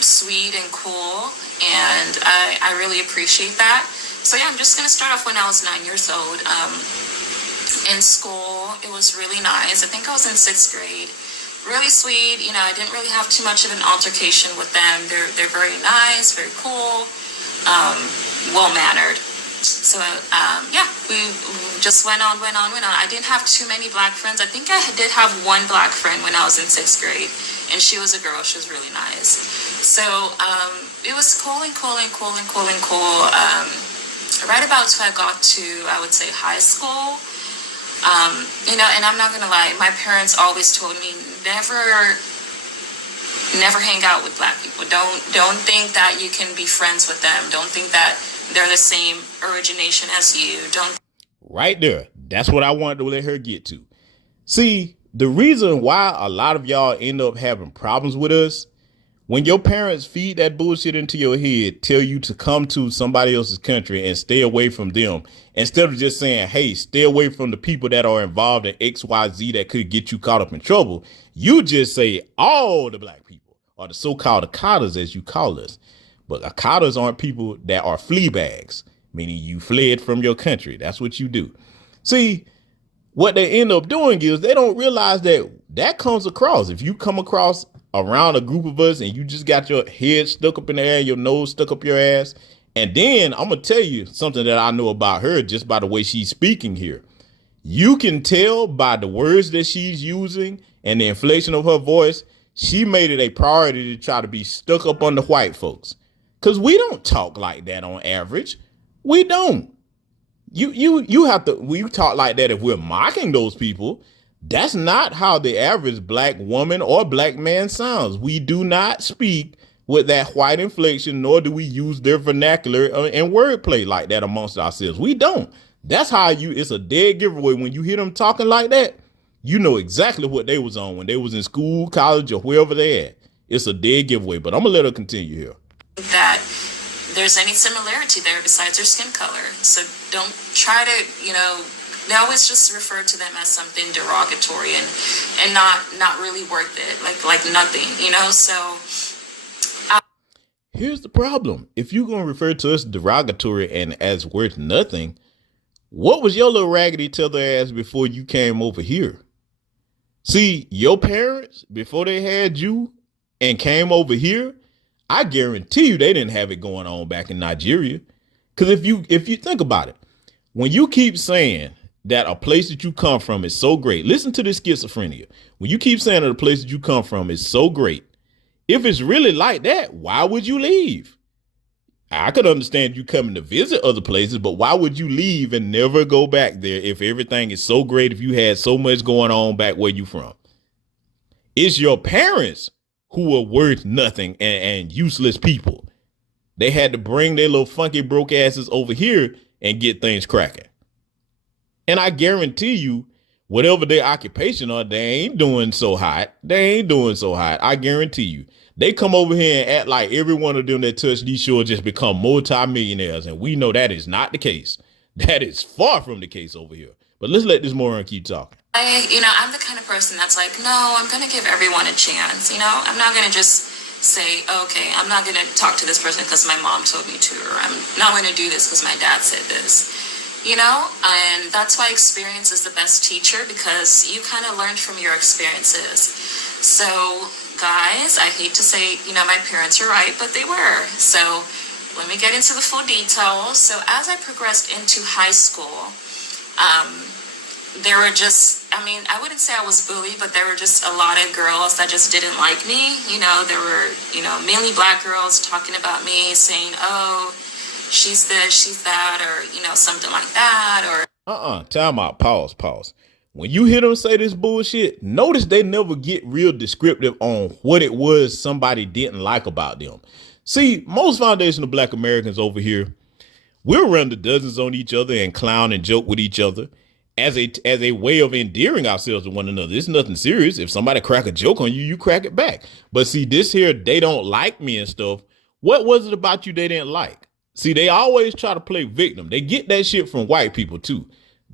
sweet and cool. And I really appreciate that. So yeah, I'm just going to start off when I was 9 years old. In school, it was really nice. I think I was in 6th grade. Really sweet. I didn't really have too much of an altercation with them. They're very nice, very cool. Well-mannered. So, we just went on. I didn't have too many black friends. I think I did have one black friend when I was in 6th grade, and she was a girl. She was really nice. So, it was cool. Right about till I got to, I would say, high school. And I'm not going to lie, my parents always told me, never hang out with black people. Don't think that you can be friends with them. Don't think that they're the same origination as you. Right there. That's what I wanted to let her get to. See, the reason why a lot of y'all end up having problems with us, when your parents feed that bullshit into your head, tell you to come to somebody else's country and stay away from them, instead of just saying, hey, stay away from the people that are involved in XYZ that could get you caught up in trouble, you just say all the black people, or the so-called Akatas, as you call us. But Akatas aren't people that are flea bags, meaning you fled from your country. That's what you do. See, what they end up doing is they don't realize that comes across. If you come across around a group of us and you just got your head stuck up in the air, your nose stuck up your ass. And then I'm going to tell you something that I know about her just by the way she's speaking here. You can tell by the words that she's using and the inflation of her voice, she made it a priority to try to be stuck up on the white folks. Because we don't talk like that on average. We don't. You have to, we talk like that if we're mocking those people. That's not how the average black woman or black man sounds. We do not speak with that white inflection, nor do we use their vernacular and wordplay like that amongst ourselves. We don't. That's how it's a dead giveaway. When you hear them talking like that, you know exactly what they was on when they was in school, college, or wherever they at. It's a dead giveaway, but I'm gonna let her continue here. That there's any similarity there besides their skin color. So don't try to, they always just refer to them as something derogatory and not really worth it, like nothing, so. Here's the problem. If you're going to refer to us derogatory and as worth nothing, what was your little raggedy tether ass before you came over here? See, your parents, before they had you and came over here, I guarantee you they didn't have it going on back in Nigeria. Because if you think about it, when you keep saying that a place that you come from is so great, listen to this schizophrenia. When you keep saying that a place that you come from is so great, if it's really like that, why would you leave? I could understand you coming to visit other places, but why would you leave and never go back there if everything is so great, if you had so much going on back where you from? It's your parents who are worth nothing and useless people. They had to bring their little funky broke asses over here and get things cracking. And I guarantee you, whatever their occupation are, they ain't doing so hot. I guarantee you. They come over here and act like every one of them that touch these shores just become multimillionaires. And we know that is not the case. That is far from the case over here. But let's let this moron keep talking. I'm the kind of person that's like, no, I'm going to give everyone a chance. I'm not going to just say, okay, I'm not going to talk to this person because my mom told me to, or I'm not going to do this because my dad said this. And that's why experience is the best teacher, because you kind of learned from your experiences. So, guys, I hate to say, my parents are right, but they were. So let me get into the full details. So as I progressed into high school, there were just, I wouldn't say I was bullied, but there were just a lot of girls that just didn't like me. There were, mainly black girls talking about me, saying, oh, she's this, she's that, or, something like that, or... Time out. Pause. When you hear them say this bullshit, notice they never get real descriptive on what it was somebody didn't like about them. See, most foundational black Americans over here, we'll run the dozens on each other and clown and joke with each other as a way of endearing ourselves to one another. It's nothing serious. If somebody crack a joke on you, you crack it back. But see, this here, they don't like me and stuff. What was it about you they didn't like? See, they always try to play victim. They get that shit from white people too.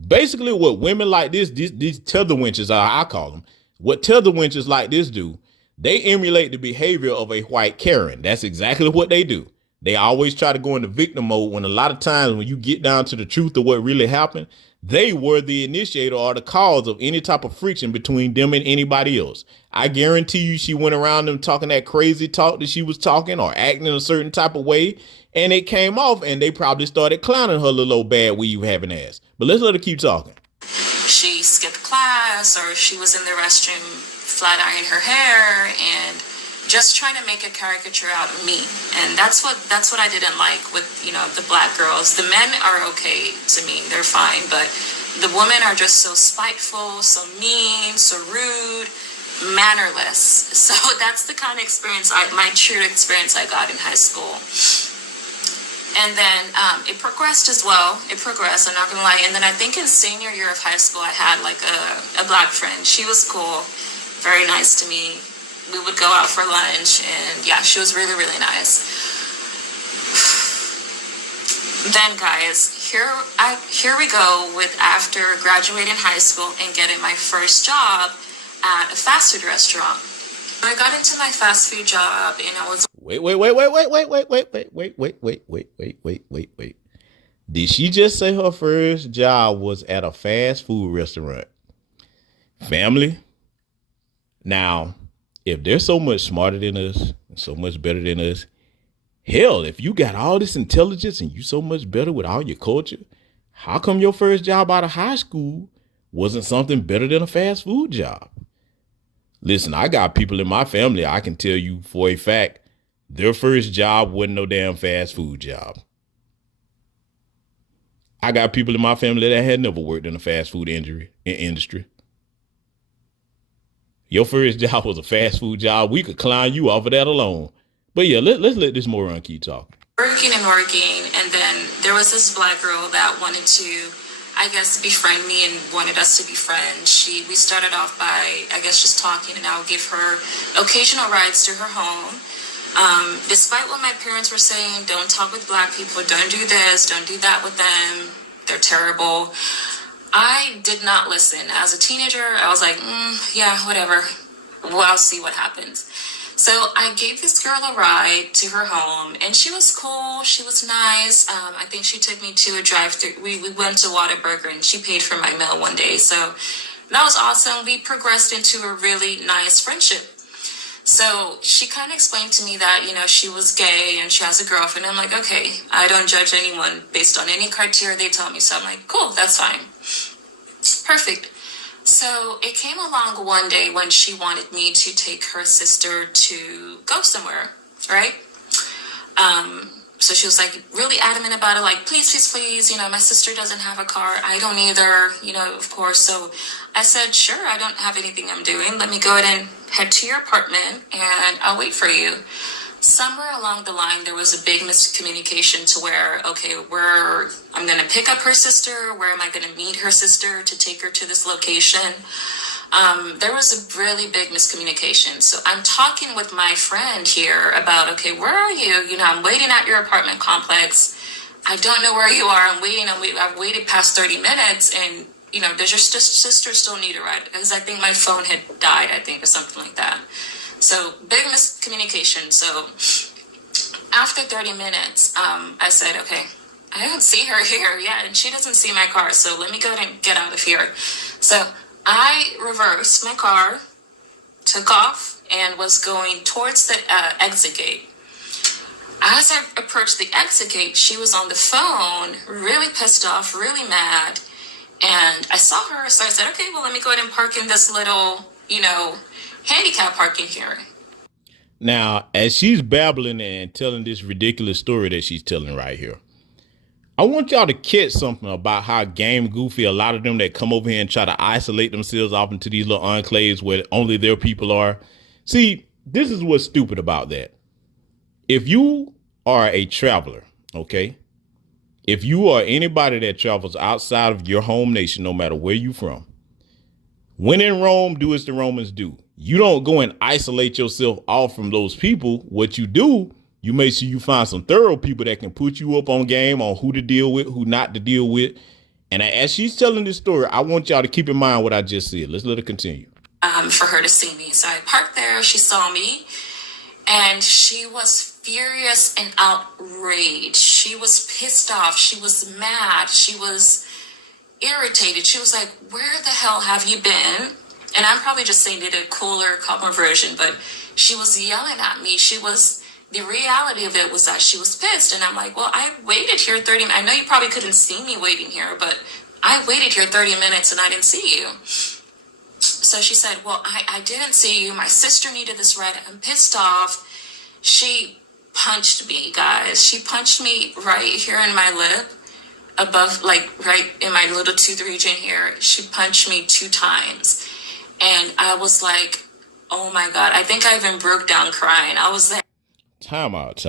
Basically, what women like these tetherwenches, I call them, what tetherwenches like this do, they emulate the behavior of a white Karen. That's exactly what they do. They always try to go into victim mode when a lot of times when you get down to the truth of what really happened, they were the initiator or the cause of any type of friction between them and anybody else. I guarantee you she went around them talking that crazy talk that she was talking or acting in a certain type of way, and it came off and they probably started clowning her little old bad weave having ass. But let's let her keep talking. She skipped class, or she was in the restroom flat ironing her hair and just trying to make a caricature out of me. And that's what I didn't like with, the black girls. The men are okay to me, they're fine, but the women are just so spiteful, so mean, so rude, mannerless. So that's the kind of experience, my true experience I got in high school. And then it progressed as well. I'm not gonna lie. And then I think in senior year of high school, I had like a black friend. She was cool, very nice to me. We would go out for lunch, and yeah, she was really, really nice. Then, guys, here we go with after graduating high school and getting my first job at a fast food restaurant. I got into my fast food job, and I was... Wait. Did she just say her first job was at a fast food restaurant? Family? Now, if they're so much smarter than us, so much better than us, hell, if you got all this intelligence and you so much better with all your culture, how come your first job out of high school wasn't something better than a fast food job? Listen, I got people in my family, I can tell you for a fact, their first job wasn't no damn fast food job. I got people in my family that had never worked in the fast food industry. Your first job was a fast food job. We could clown you off of that alone. But yeah, let's let this moron keep talking. Working, and then there was this black girl that wanted to, I guess, befriend me and wanted us to be friends. We started off by, I guess, just talking, and I would give her occasional rides to her home. Despite what my parents were saying, don't talk with black people, don't do this, don't do that with them, they're terrible. I did not listen. As a teenager, I was like, yeah, whatever. Well, I'll see what happens. So I gave this girl a ride to her home, and she was cool. She was nice. I think she took me to a drive-thru. We went to Whataburger, and she paid for my meal one day. So that was awesome. We progressed into a really nice friendship. So she kind of explained to me that, she was gay and she has a girlfriend. I'm like, okay, I don't judge anyone based on any criteria they tell me. So I'm like, cool, that's fine. Perfect. So it came along one day when she wanted me to take her sister to go somewhere, right? So she was like really adamant about it, like, please, please, please, my sister doesn't have a car. I don't either, of course. So I said, sure, I don't have anything I'm doing. Let me go ahead and head to your apartment and I'll wait for you. Somewhere along the line, there was a big miscommunication to where, okay, I'm going to pick up her sister. Where am I going to meet her sister to take her to this location? There was a really big miscommunication. So I'm talking with my friend here about, okay, where are you? I'm waiting at your apartment complex. I don't know where you are. I'm waiting. I've waited past 30 minutes and, does your sister still need a ride? Because I think my phone had died, or something like that. So big miscommunication. So after 30 minutes, I said, okay, I don't see her here yet, and she doesn't see my car. So let me go ahead and get out of here. So I reversed my car, took off, and was going towards the exit gate. As I approached the exit gate, she was on the phone, really pissed off, really mad. And I saw her, so I said, okay, well, let me go ahead and park in this little, handicap parking here. Now, as she's babbling and telling this ridiculous story that she's telling right here, I want y'all to catch something about how game goofy a lot of them that come over here and try to isolate themselves off into these little enclaves where only their people are. See, this is what's stupid about that. If you are a traveler, okay, if you are anybody that travels outside of your home nation, no matter where you're from, when in Rome, do as the Romans do. You don't go and isolate yourself off from those people. What you do, you make sure you find some thorough people that can put you up on game on who to deal with, who not to deal with. And as she's telling this story, I want y'all to keep in mind what I just said. Let's let her continue. For her to see me. So I parked there. She saw me and she was furious and outraged. She was pissed off. She was mad. She was irritated. She was like, where the hell have you been? And I'm probably just saying it in a cooler, calmer version, but she was yelling at me. The reality of it was that she was pissed. And I'm like, well, I waited here 30 minutes. I know you probably couldn't see me waiting here, but I waited here 30 minutes and I didn't see you. So she said, well, I didn't see you. My sister needed this ride. I'm pissed off. She punched me, guys. She punched me right here in my lip, above, like right in my little tooth region here. She punched me 2 times. And I was like, oh my God, I think I even broke down crying. I was like, Time out.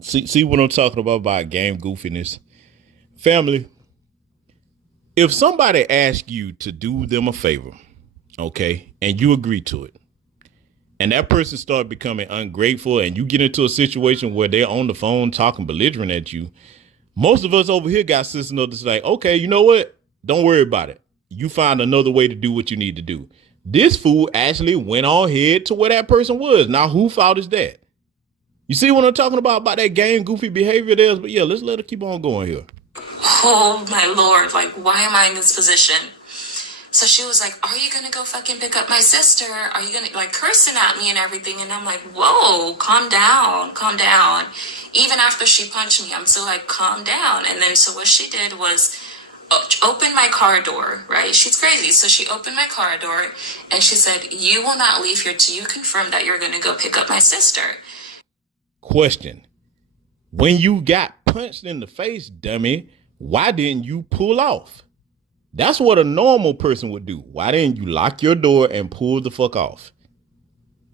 See what I'm talking about game goofiness? Family, if somebody asks you to do them a favor, okay, and you agree to it, and that person start becoming ungrateful and you get into a situation where they're on the phone talking belligerent at you, most of us over here got sense enough to say, okay, you know what? Don't worry about it. You find another way to do what you need to do. This fool actually went on ahead to where that person was. Now, whose fault is that? You see what I'm talking about that game goofy behavior there? But yeah, let's let her keep on going here. oh my Lord, like, why am I in this position? So she was like, are you going to go fucking pick up my sister? Are you going to, like, cursing at me and everything? And I'm like, whoa, calm down. Even after she punched me, I'm still like, calm down. And then so what she did was open my car door, right? She's crazy. So she opened my car door and she said, you will not leave here till you confirm that you're going to go pick up my sister. Question. When you got punched in the face, dummy, why didn't you pull off? That's what a normal person would do. Why didn't you lock your door and pull the fuck off?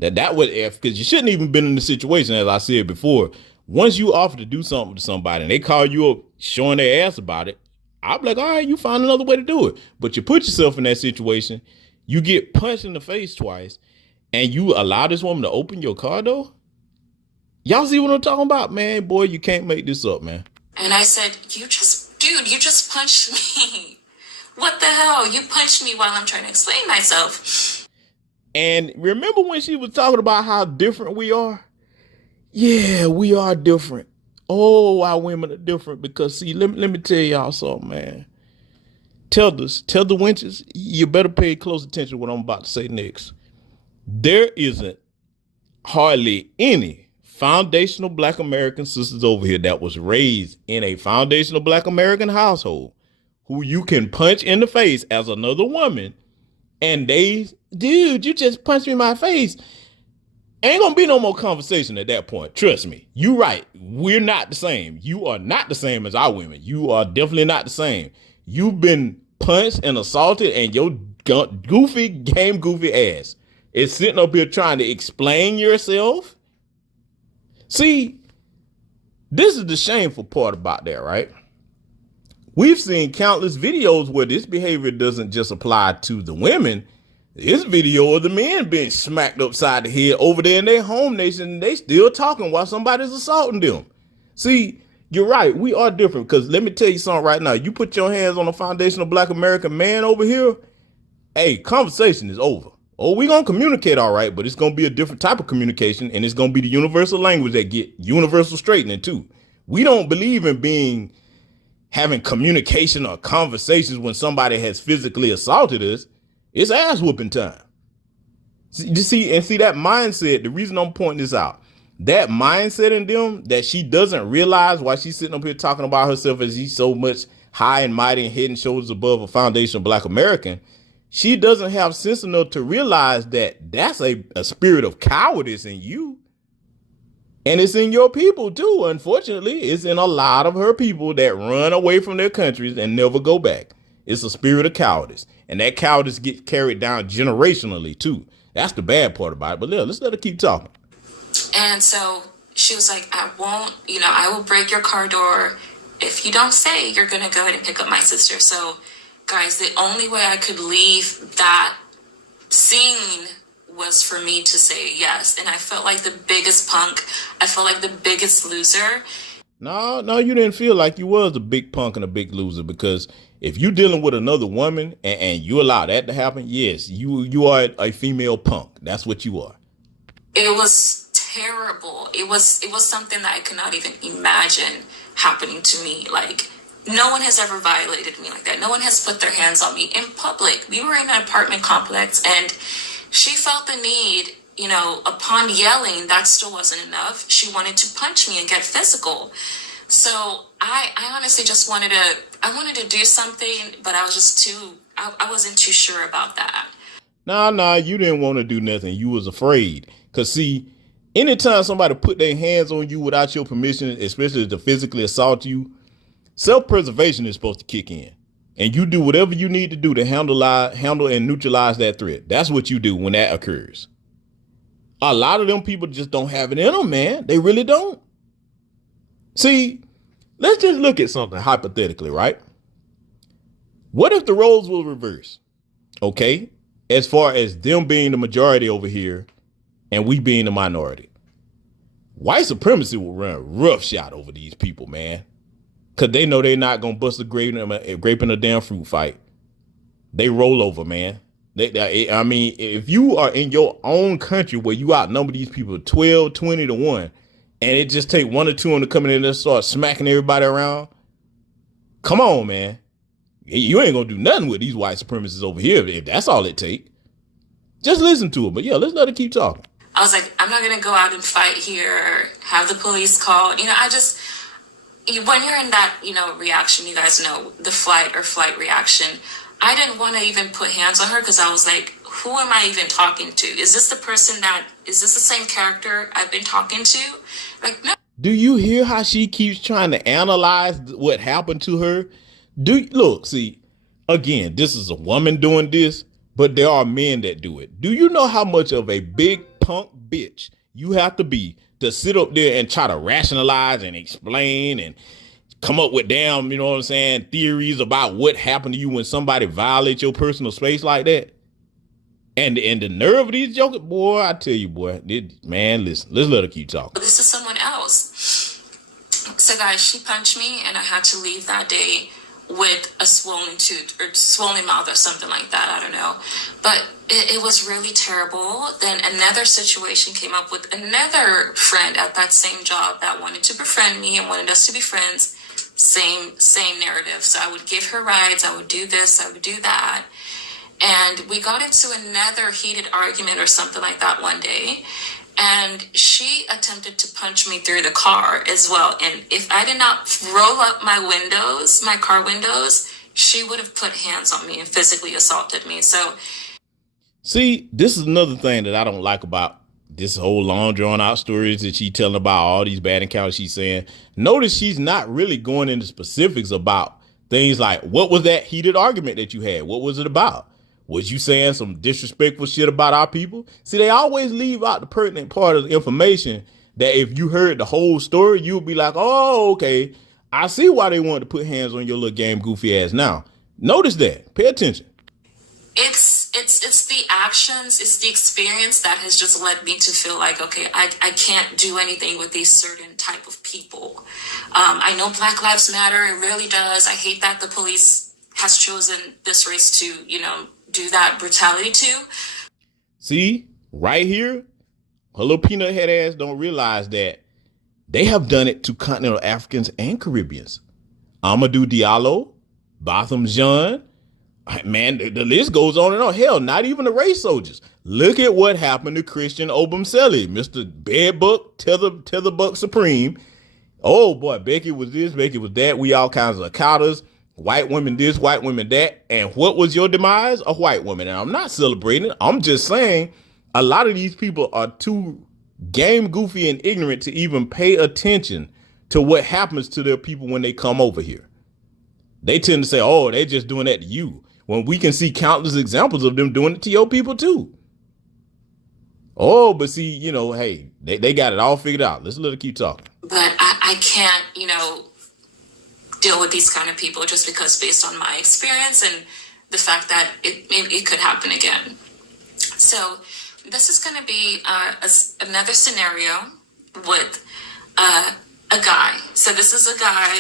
That would, because you shouldn't even been in the situation, as I said before. Once you offer to do something to somebody and they call you up showing their ass about it, I'll be like, all right, you find another way to do it. But you put yourself in that situation, you get punched in the face twice, and you allow this woman to open your car door? Y'all see what I'm talking about, man? Boy, you can't make this up, man. And I said, you just punched me. What the hell? You punched me while I'm trying to explain myself. And remember when she was talking about how different we are? Yeah, we are different. Oh, our women are different because, see, let me tell y'all something, man. Tetherwenches, you better pay close attention to what I'm about to say next. There isn't hardly any foundational Black American sisters over here that was raised in a foundational Black American household who you can punch in the face as another woman and dude, you just punched me in my face. Ain't gonna be no more conversation at that point. Trust me. You right. We're not the same. You are not the same as our women. You are definitely not the same. You've been punched and assaulted, and your goofy ass is sitting up here trying to explain yourself. See, this is the shameful part about that, right? We've seen countless videos where this behavior doesn't just apply to the women. This video of the men being smacked upside the head over there in their home nation, and they still talking while somebody's assaulting them. See, you're right. We are different, because let me tell you something right now. You put your hands on a foundational Black American man over here, hey, conversation is over. Oh, we going to communicate all right, but it's going to be a different type of communication, and it's going to be the universal language that get universal straightening too. We don't believe in having communication or conversations when somebody has physically assaulted us. It's ass whooping time. See that mindset. The reason I'm pointing this out, that mindset in them, that she doesn't realize why she's sitting up here talking about herself as she's so much high and mighty and head and shoulders above a foundational Black American. She doesn't have sense enough to realize that that's a spirit of cowardice in you. And it's in your people too. Unfortunately, it's in a lot of her people that run away from their countries and never go back. It's a spirit of cowardice. And that cowardice gets carried down generationally too. That's the bad part about it. But let's let her keep talking. And so she was like, I will break your car door if you don't say you're going to go ahead and pick up my sister. So, guys, the only way I could leave that scene was for me to say yes. And I felt like the biggest punk. I felt like the biggest loser. No, you didn't feel like you was a big punk and a big loser, because if you're dealing with another woman and you allow that to happen, yes, you are a female punk. That's what you are. It was terrible. It was something that I could not even imagine happening to me. Like, no one has ever violated me like that. No one has put their hands on me in public. We were in an apartment complex, and she felt the need, upon yelling, that still wasn't enough. She wanted to punch me and get physical. So I honestly just wanted to do something, but I was just I wasn't too sure about that. Nah, you didn't want to do nothing. You was afraid. Because see, anytime somebody put their hands on you without your permission, especially to physically assault you, self-preservation is supposed to kick in. And you do whatever you need to do to handle and neutralize that threat. That's what you do when that occurs. A lot of them people just don't have it in them, man. They really don't. See, let's just look at something hypothetically, right? What if the roles were reversed? Okay, as far as them being the majority over here and we being the minority. White supremacy will run roughshod over these people, man. Because they know they're not going to bust a grape in a damn fruit fight. They roll over, man. If you are in your own country where you outnumber these people 12, 20 to 1, and it just take one or two of them to come in and just start smacking everybody around, come on, man. You ain't going to do nothing with these white supremacists over here if that's all it take. Just listen to them. But yeah, let's let her keep talking. I was like, I'm not going to go out and fight here, have the police called. When you're in that, reaction, you guys know, the flight or flight reaction, I didn't want to even put hands on her because I was like, who am I even talking to? Is this the same character I've been talking to? Like, no. Do you hear how she keeps trying to analyze what happened to her? Look, see, again, this is a woman doing this, but there are men that do it. Do you know how much of a big punk bitch you have to be to sit up there and try to rationalize and explain and come up with damn, theories about what happened to you when somebody violates your personal space like that? And the nerve of these jokers, boy, I tell you, boy, man, listen, let's let her keep talking. This is someone else. So guys, she punched me and I had to leave that day with a swollen tooth or swollen mouth or something like that. I don't know. But it was really terrible. Then another situation came up with another friend at that same job that wanted to befriend me and wanted us to be friends. Same narrative. So I would give her rides. I would do this. I would do that. And we got into another heated argument or something like that one day. and she attempted to punch me through the car as well. And if I did not roll up my windows, my car windows, she would have put hands on me and physically assaulted me. So, see, this is another thing that I don't like about this whole long drawn out stories that she's telling about all these bad encounters she's saying. Notice she's not really going into specifics about things like, what was that heated argument that you had? What was it about? Was you saying some disrespectful shit about our people? See, they always leave out the pertinent part of the information that if you heard the whole story, you would be like, oh, okay, I see why they wanted to put hands on your little game goofy ass now. Notice that. Pay attention. It's the actions, it's the experience that has just led me to feel like, okay, I can't do anything with these certain type of people. I know Black Lives Matter. It really does. I hate that the police has chosen this race to, do that brutality to. See, right here, her little peanut head ass don't realize that they have done it to continental Africans and Caribbeans. Amadou Diallo, Botham Jean, man, the list goes on and on. Hell, not even the race soldiers. Look at what happened to Christian Obumseli, Mr. Bedbuck, Tetherbuck Supreme. Oh boy, Becky was this, Becky was that. We all kinds of counters. White women this, white women that. And what was your demise? A white woman. And I'm not celebrating. I'm just saying a lot of these people are too game goofy and ignorant to even pay attention to what happens to their people when they come over here. They tend to say, oh, they're just doing that to you, when we can see countless examples of them doing it to your people too. Oh, but see, hey, they got it all figured out. Let's let her keep talking. But I can't, deal with these kind of people just because based on my experience and the fact that it could happen again. So this is going to be another scenario with a guy. So this is a guy,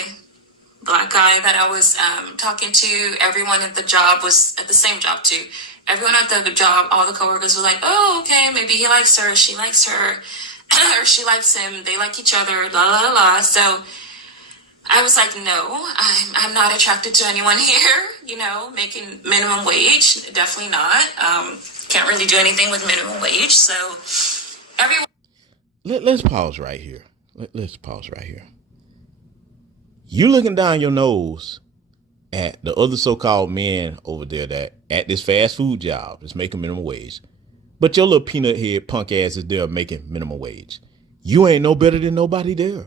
Black guy that I was talking to. Everyone at the job was at the same job too. Everyone at the job, all the coworkers were like, oh, okay, maybe he likes her, she likes her, or she likes him, they like each other, la la la. So I was like, no, I'm not attracted to anyone here, making minimum wage, definitely not. Can't really do anything with minimum wage. So everyone. Let's pause right here. Let's pause right here. You looking down your nose at the other so-called men over there that at this fast food job is making minimum wage, but your little peanut head punk ass is there making minimum wage. You ain't no better than nobody there.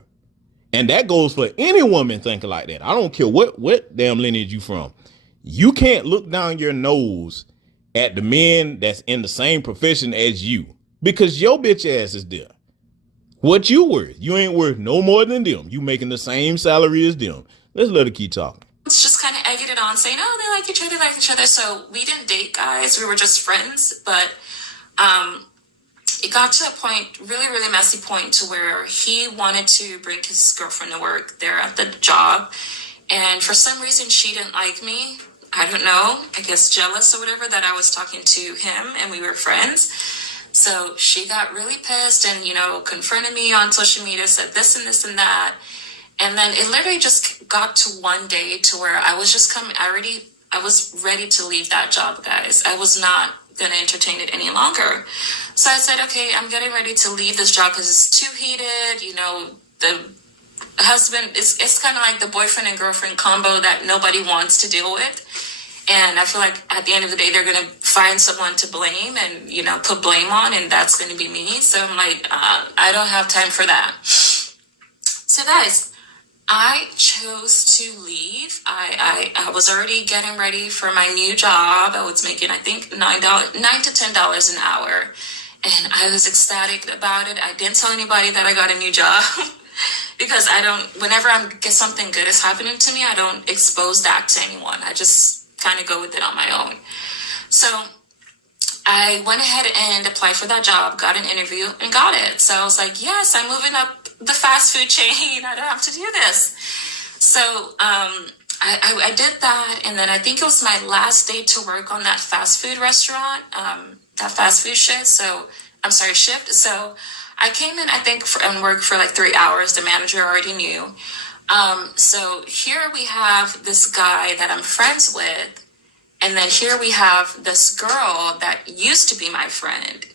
And that goes for any woman thinking like that. I don't care what damn lineage you from. You can't look down your nose at the men that's in the same profession as you because your bitch ass is there. What you worth? You ain't worth no more than them. You making the same salary as them. Let's let her keep talking. It's just kind of egging it on, saying, oh, they like each other. So we didn't date, guys. We were just friends. But it got to a point, really, really messy point, to where he wanted to bring his girlfriend to work there at the job. And for some reason, she didn't like me. I don't know. I guess jealous or whatever that I was talking to him and we were friends. So she got really pissed and, confronted me on social media, said this and this and that. And then it literally just got to one day to where I was just I was ready to leave that job, guys. I was not going to entertain it any longer. So I said, okay, I'm getting ready to leave this job because it's too heated. The husband, it's kind of like the boyfriend and girlfriend combo that nobody wants to deal with. And I feel like at the end of the day, they're going to find someone to blame and, put blame on, and that's going to be me. So I'm like, I don't have time for that. So guys, I chose to leave. I was already getting ready for my new job. I was making, I think, $9 to $10 an hour. And I was ecstatic about it. I didn't tell anybody that I got a new job because whenever something good is happening to me, I don't expose that to anyone. I just kind of go with it on my own. So I went ahead and applied for that job, got an interview, and got it. So I was like, yes, I'm moving up the fast food chain. I don't have to do this. So I did that, and then I think it was my last day to work on that fast food restaurant, that fast food shift. So I came in, I think, and worked for like 3 hours. The manager already knew. So here we have this guy that I'm friends with, and then here we have this girl that used to be my friend.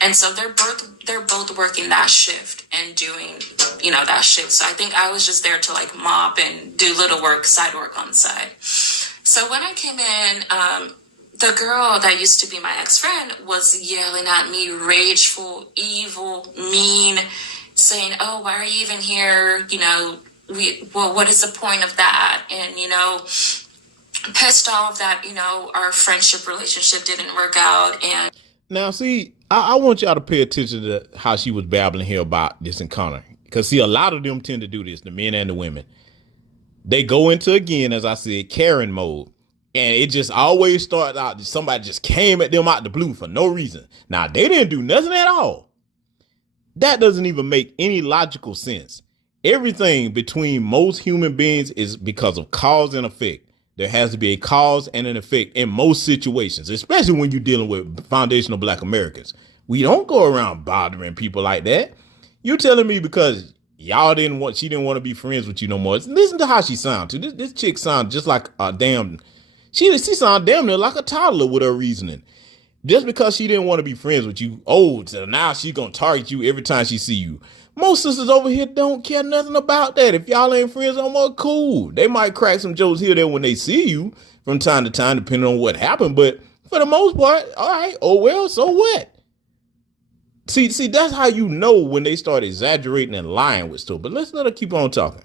And so they're both working that shift and doing, that shift. So I think I was just there to like mop and do little work, side work on the side. So when I came in, the girl that used to be my ex-friend was yelling at me, rageful, evil, mean, saying, "Oh, why are you even here? What is the point of that?" And, pissed off that, our friendship relationship didn't work out. And now, see, I want y'all to pay attention to how she was babbling here about this encounter. Because, see, a lot of them tend to do this, the men and the women. They go into, again, as I said, Karen mode. And it just always starts out, somebody just came at them out the blue for no reason. Now, they didn't do nothing at all. That doesn't even make any logical sense. Everything between most human beings is because of cause and effect. There has to be a cause and an effect in most situations, especially when you're dealing with foundational Black Americans. We don't go around bothering people like that. You're telling me because y'all she didn't want to be friends with you no more. Listen to how she sounds too. This chick sounds just like a damn, she sounds damn near like a toddler with her reasoning. Just because she didn't want to be friends with you, so now she's going to target you every time she see you. Most sisters over here don't care nothing about that. If y'all ain't friends no more, cool. They might crack some jokes here or there when they see you from time to time, depending on what happened. But for the most part, all right, oh well, so what? See, that's how you know when they start exaggerating and lying with stuff. But let's let her keep on talking.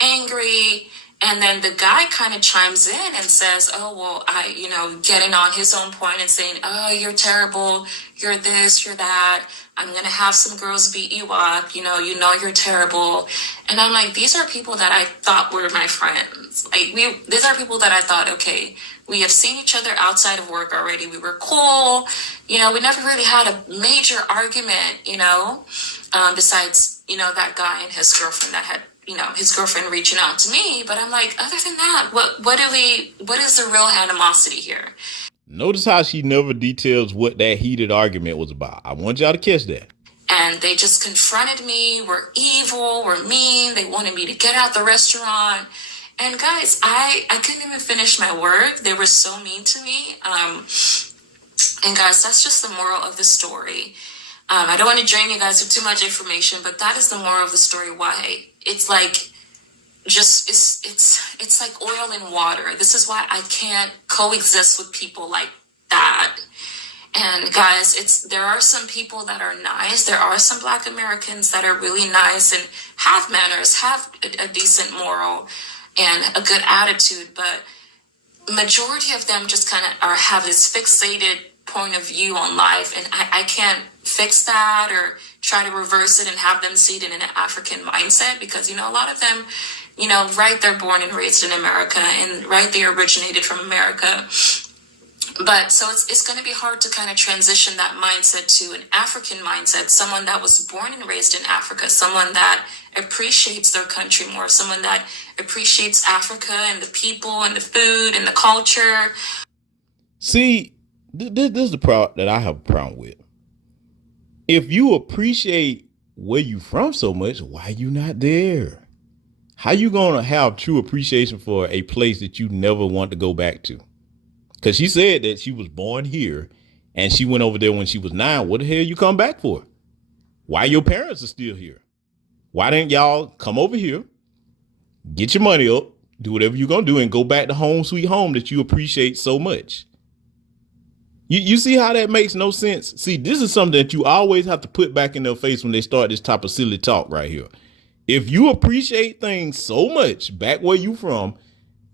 Angry. And then the guy kind of chimes in and says, "Oh, well, getting on his own point and saying, 'Oh, you're terrible. You're this, you're that. I'm going to have some girls beat you up. You're terrible.'" And I'm like, these are people that I thought were my friends. These are people that I thought, okay, we have seen each other outside of work already. We were cool. We never really had a major argument, besides, that guy and his girlfriend that had, his girlfriend reaching out to me. But I'm like, other than that, what is the real animosity here? Notice how she never details what that heated argument was about. I want y'all to catch that. And they just confronted me. We're evil. We're mean. They wanted me to get out the restaurant. And guys, I couldn't even finish my work. They were so mean to me. And guys, that's just the moral of the story. I don't want to drain you guys with too much information, but that is the moral of the story. Why it's like it's like oil and water. This is why I can't coexist with people like that. And guys, there are some people that are nice. There are some Black Americans that are really nice and have manners, have a decent moral and a good attitude, but majority of them just kind of have this fixated point of view on life, and I can't fix that or try to reverse it and have them see it in an African mindset, because a lot of them, right, they're born and raised in America, and right, they originated from America. But so it's going to be hard to kind of transition that mindset to an African mindset, someone that was born and raised in Africa, someone that appreciates their country more, someone that appreciates Africa and the people and the food and the culture. See, this is the problem that I have a problem with. If you appreciate where you from so much, why you not there? How you going to have true appreciation for a place that you never want to go back to? Because she said that she was born here and she went over there when she was 9. What the hell you come back for? Why your parents are still here? Why didn't y'all come over here, get your money up, do whatever you're going to do, and go back to home sweet home that you appreciate so much? You see how that makes no sense? See, this is something that you always have to put back in their face when they start this type of silly talk right here. If you appreciate things so much back where you from,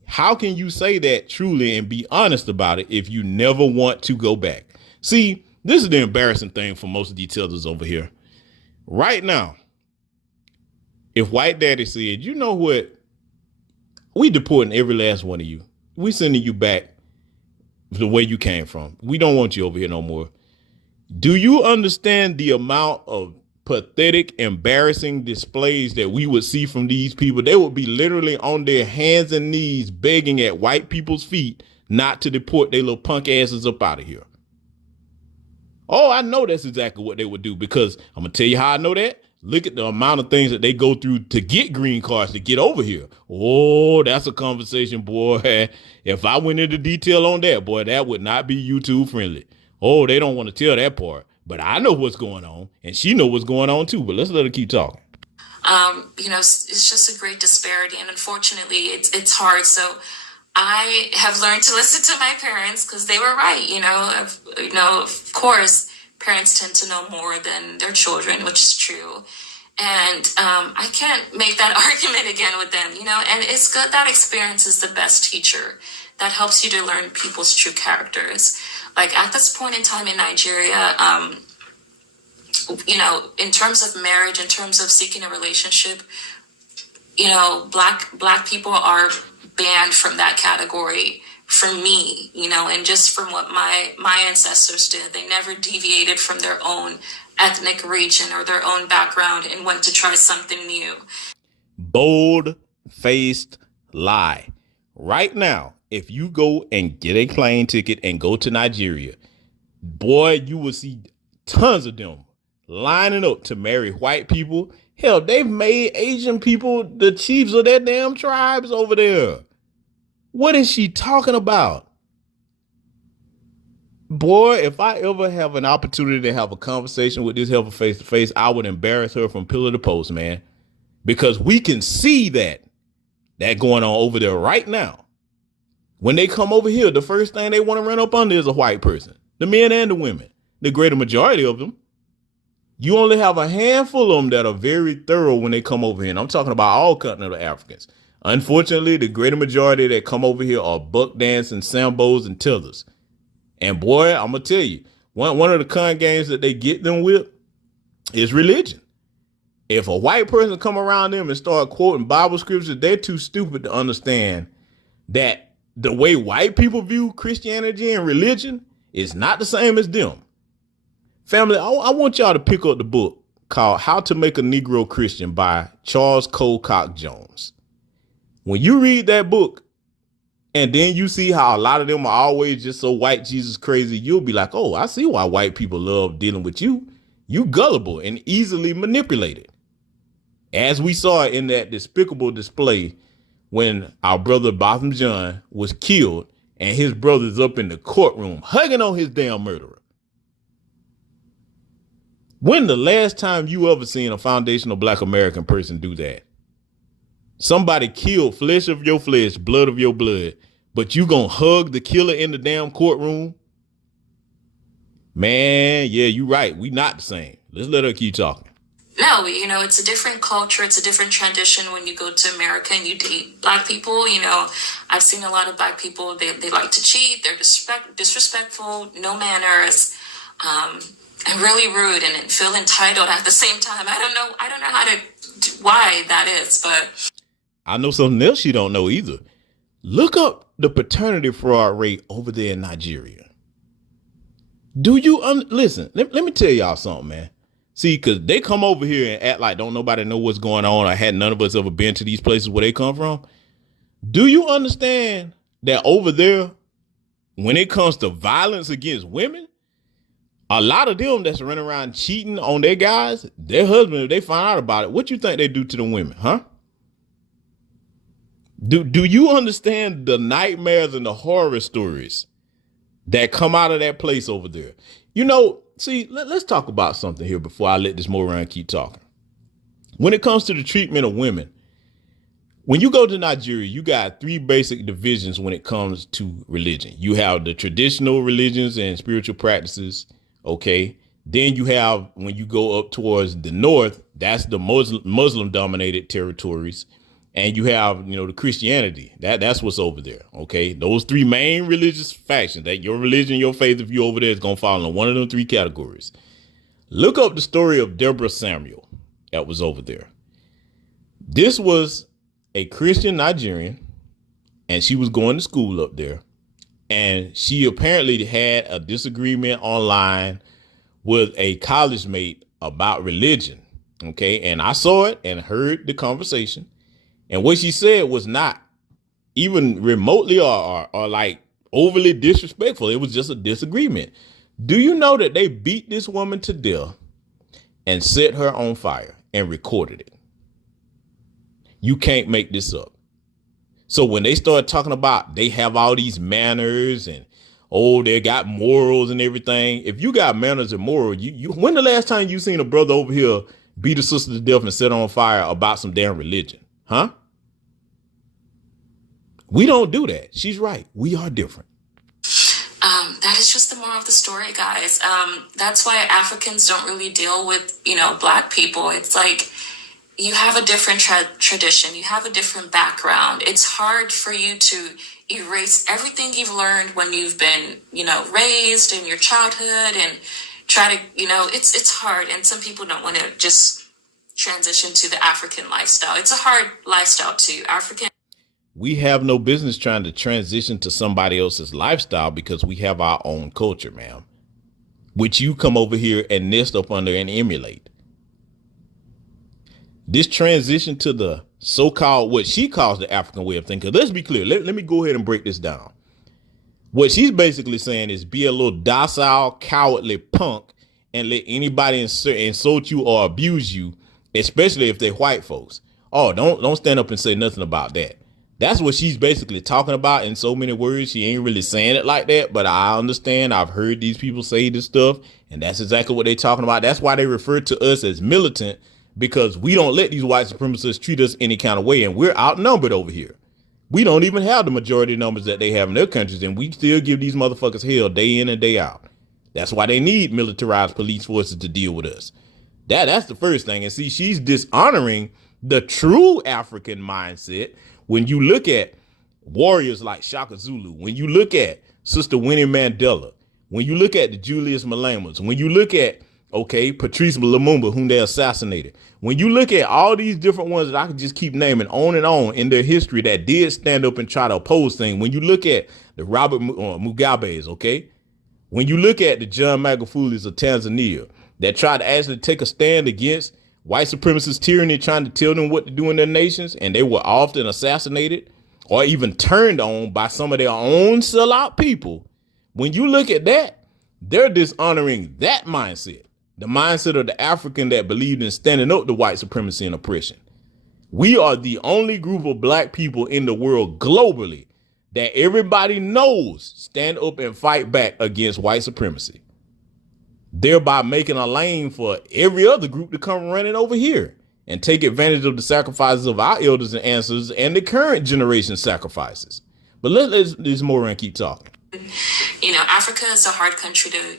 how can you say that truly and be honest about it if you never want to go back? See, this is the embarrassing thing for most of these tellers over here. Right now, if White Daddy said, you know what, we deporting every last one of you. We sending you back the way you came from. We don't want you over here no more. Do you understand the amount of pathetic, embarrassing displays that we would see from these people? They would be literally on their hands and knees begging at white people's feet not to deport their little punk asses up out of here. Oh, I know that's exactly what they would do, because I'm going to tell you how I know that. Look at the amount of things that they go through to get green cards to get over here. Oh, that's a conversation, boy. If I went into detail on that, boy, that would not be YouTube friendly. Oh, they don't want to tell that part. but I know what's going on, and she know what's going on too. But let's let her keep talking. It's just a great disparity, and unfortunately, it's hard. So I have learned to listen to my parents because they were right. Of course, parents tend to know more than their children, which is true. And I can't make that argument again with them, and it's good that experience is the best teacher that helps you to learn people's true characters. Like at this point in time in Nigeria, in terms of marriage, in terms of seeking a relationship, black people are banned from that category for me, and just from what my ancestors did. They never deviated from their own ethnic region or their own background and went to try something new. Bold-faced lie. Right now, if you go and get a plane ticket and go to Nigeria, boy, you will see tons of them lining up to marry white people. Hell, they've made Asian people the chiefs of their damn tribes over there. What is she talking about? Boy, if I ever have an opportunity to have a conversation with this heifer face to face, I would embarrass her from pillar to post, man. Because we can see that going on over there right now. When they come over here, the first thing they want to run up under is a white person. The men and the women. The greater majority of them. You only have a handful of them that are very thorough when they come over here. And I'm talking about all continental Africans. Unfortunately, the greater majority that come over here are buck dancing, sambos, and tethers. And boy, I'm going to tell you, one of the con games that they get them with is religion. If a white person come around them and start quoting Bible scriptures, they're too stupid to understand that the way white people view Christianity and religion is not the same as them. Family, I want y'all to pick up the book called How to Make a Negro Christian by Charles Colcock Jones. When you read that book and then you see how a lot of them are always just so white Jesus crazy, you'll be like, oh, I see why white people love dealing with you. You gullible and easily manipulated. As we saw in that despicable display when our brother Botham John was killed and his brother's up in the courtroom hugging on his damn murderer. When the last time you ever seen a foundational black American person do that? Somebody killed flesh of your flesh, blood of your blood, but you gonna hug the killer in the damn courtroom? Man, yeah, you right. We not the same. Let's let her keep talking. No, it's a different culture. It's a different tradition when you go to America and you date black people. I've seen a lot of black people. They like to cheat. They're disrespectful, no manners, and really rude and feel entitled at the same time. I don't know why that is, but I know something else you don't know either. Look up the paternity fraud rate over there in Nigeria. Do you listen? Let me tell y'all something, man. See, because they come over here and act like don't nobody know what's going on, or had none of us ever been to these places where they come from. Do you understand that over there, when it comes to violence against women, a lot of them that's running around cheating on their guys, their husband, if they find out about it, what you think they do to the women, huh? Do you understand the nightmares and the horror stories that come out of that place over there? See, let's talk about something here before I let this moron keep talking. When it comes to the treatment of women, when you go to Nigeria, you got three basic divisions when it comes to religion. You have the traditional religions and spiritual practices. Okay. Then you have, when you go up towards the north, that's the Muslim dominated territories. And you have, the Christianity. That's what's over there. Okay. Those three main religious factions, that your religion, your faith, if you're over there, is going to fall in one of them three categories. Look up the story of Deborah Samuel that was over there. This was a Christian Nigerian, and she was going to school up there. And she apparently had a disagreement online with a college mate about religion. Okay. And I saw it and heard the conversation. And what she said was not even remotely or like overly disrespectful. It was just a disagreement. Do you know that they beat this woman to death and set her on fire and recorded it? You can't make this up. So when they start talking about they have all these manners and, oh, they got morals and everything. If you got manners and morals, when the last time you seen a brother over here beat a sister to death and set her on fire about some damn religion? Huh? We don't do that. She's right. We are different. That is just the moral of the story, guys. That's why Africans don't really deal with, Black people. It's like you have a different tradition. You have a different background. It's hard for you to erase everything you've learned when you've been, raised in your childhood and try to, it's hard. And some people don't want to just transition to the African lifestyle. It's a hard lifestyle too. We have no business trying to transition to somebody else's lifestyle because we have our own culture, ma'am, which you come over here and nest up under and emulate. This transition to the so-called, what she calls the African way of thinking. Let's be clear. Let me go ahead and break this down. What she's basically saying is be a little docile, cowardly punk and let anybody insult you or abuse you, especially if they're white folks. Oh, don't stand up and say nothing about that. That's what she's basically talking about in so many words. She ain't really saying it like that, but I understand. I've heard these people say this stuff, and that's exactly what they're talking about. That's why they refer to us as militant, because we don't let these white supremacists treat us any kind of way, and we're outnumbered over here. We don't even have the majority numbers that they have in their countries, and we still give these motherfuckers hell day in and day out. That's why they need militarized police forces to deal with us. That's the first thing. And see, she's dishonoring the true African mindset. When you look at warriors like Shaka Zulu, when you look at Sister Winnie Mandela, when you look at the Julius Malamas, when you look at, Patrice Lumumba, whom they assassinated, when you look at all these different ones that I could just keep naming on and on in their history that did stand up and try to oppose things, when you look at the Robert Mugabes, when you look at the John Magufulis of Tanzania that tried to actually take a stand against white supremacist tyranny, trying to tell them what to do in their nations, and they were often assassinated or even turned on by some of their own sellout people. When you look at that, they're dishonoring that mindset, the mindset of the African that believed in standing up to white supremacy and oppression. We are the only group of Black people in the world globally that everybody knows stand up and fight back against white supremacy, thereby making a lane for every other group to come running over here and take advantage of the sacrifices of our elders and ancestors and the current generation sacrifices. But let's more and keep talking. Africa is a hard country to,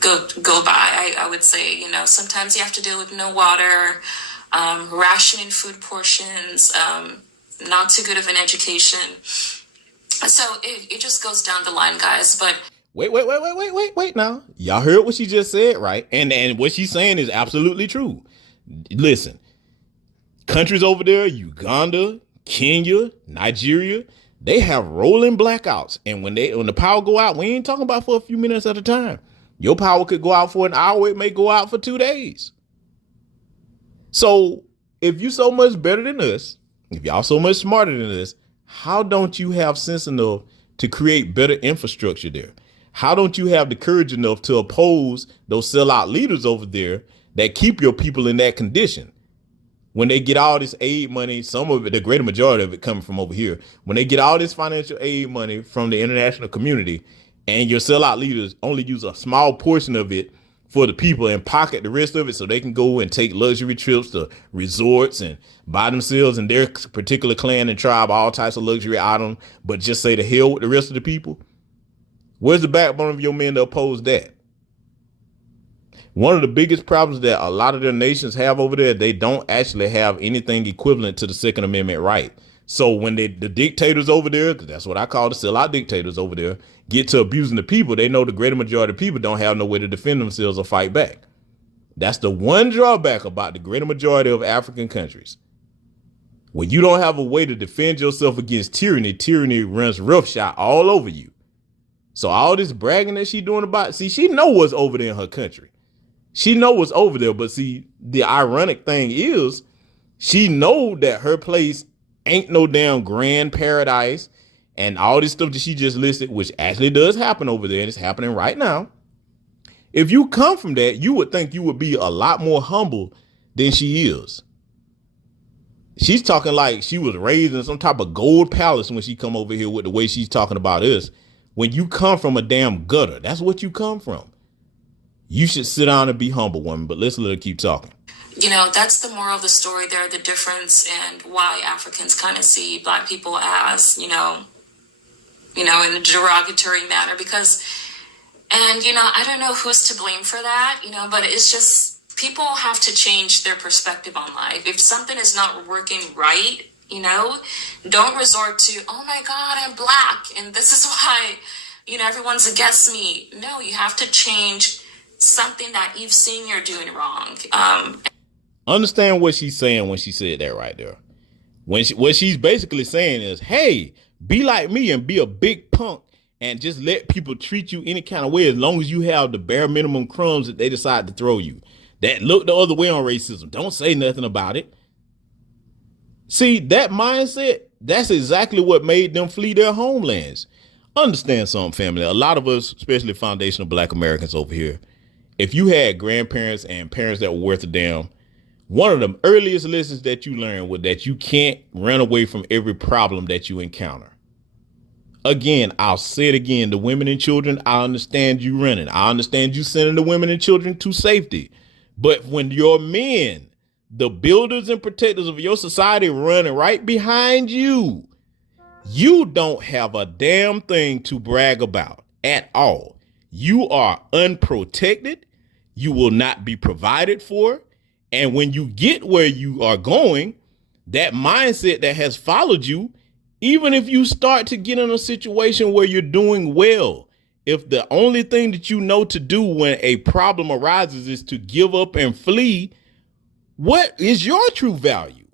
go by. I would say, sometimes you have to deal with no water, rationing food portions, not too good of an education. So it just goes down the line, guys. But Wait now. Y'all heard what she just said, right? And what she's saying is absolutely true. Listen, countries over there, Uganda, Kenya, Nigeria, they have rolling blackouts. And when the power go out, we ain't talking about for a few minutes at a time. Your power could go out for an hour. It may go out for 2 days. So if you so much better than us, if y'all so much smarter than us, how don't you have sense enough to create better infrastructure there? How don't you have the courage enough to oppose those sellout leaders over there that keep your people in that condition? When they get all this aid money, some of it, the greater majority of it coming from over here, when they get all this financial aid money from the international community and your sellout leaders only use a small portion of it for the people and pocket the rest of it so they can go and take luxury trips to resorts and buy themselves and their particular clan and tribe all types of luxury items, but just say to hell with the rest of the people. Where's the backbone of your men to oppose that? One of the biggest problems that a lot of their nations have over there, they don't actually have anything equivalent to the Second Amendment right. So when the dictators over there, because that's what I call the sellout dictators over there, get to abusing the people, they know the greater majority of people don't have no way to defend themselves or fight back. That's the one drawback about the greater majority of African countries. When you don't have a way to defend yourself against tyranny, tyranny runs roughshod all over you. So all this bragging that she doing about, see, she know what's over there in her country. She know what's over there. But see, the ironic thing is she know that her place ain't no damn grand paradise and all this stuff that she just listed, which actually does happen over there and it's happening right now. If you come from that, you would think you would be a lot more humble than she is. She's talking like she was raised in some type of gold palace when she come over here with the way she's talking about us. When you come from a damn gutter, that's what you come from. You should sit down and be humble, woman. But let's let her keep talking. That's the moral of the story there, the difference and why Africans kind of see Black people as, in a derogatory manner I don't know who's to blame for that, but it's just people have to change their perspective on life. If something is not working right, don't resort to, oh my God, I'm Black and this is why, everyone's against me. No, you have to change something that you've seen you're doing wrong. Understand what she's saying when she said that right there. What she's basically saying is, hey, be like me and be a big punk and just let people treat you any kind of way as long as you have the bare minimum crumbs that they decide to throw you. That look the other way on racism. Don't say nothing about it. See, that mindset, that's exactly what made them flee their homelands. Understand something, family. A lot of us, especially foundational Black Americans over here, if you had grandparents and parents that were worth a damn, one of the earliest lessons that you learned was that you can't run away from every problem that you encounter. Again, I'll say it again, the women and children, I understand you running. I understand you sending the women and children to safety. But when your men, the builders and protectors of your society, running right behind you, you don't have a damn thing to brag about at all. You are unprotected. You will not be provided for. And when you get where you are going, that mindset that has followed you, even if you start to get in a situation where you're doing well, if the only thing that you know to do when a problem arises is to give up and flee, what is your true value?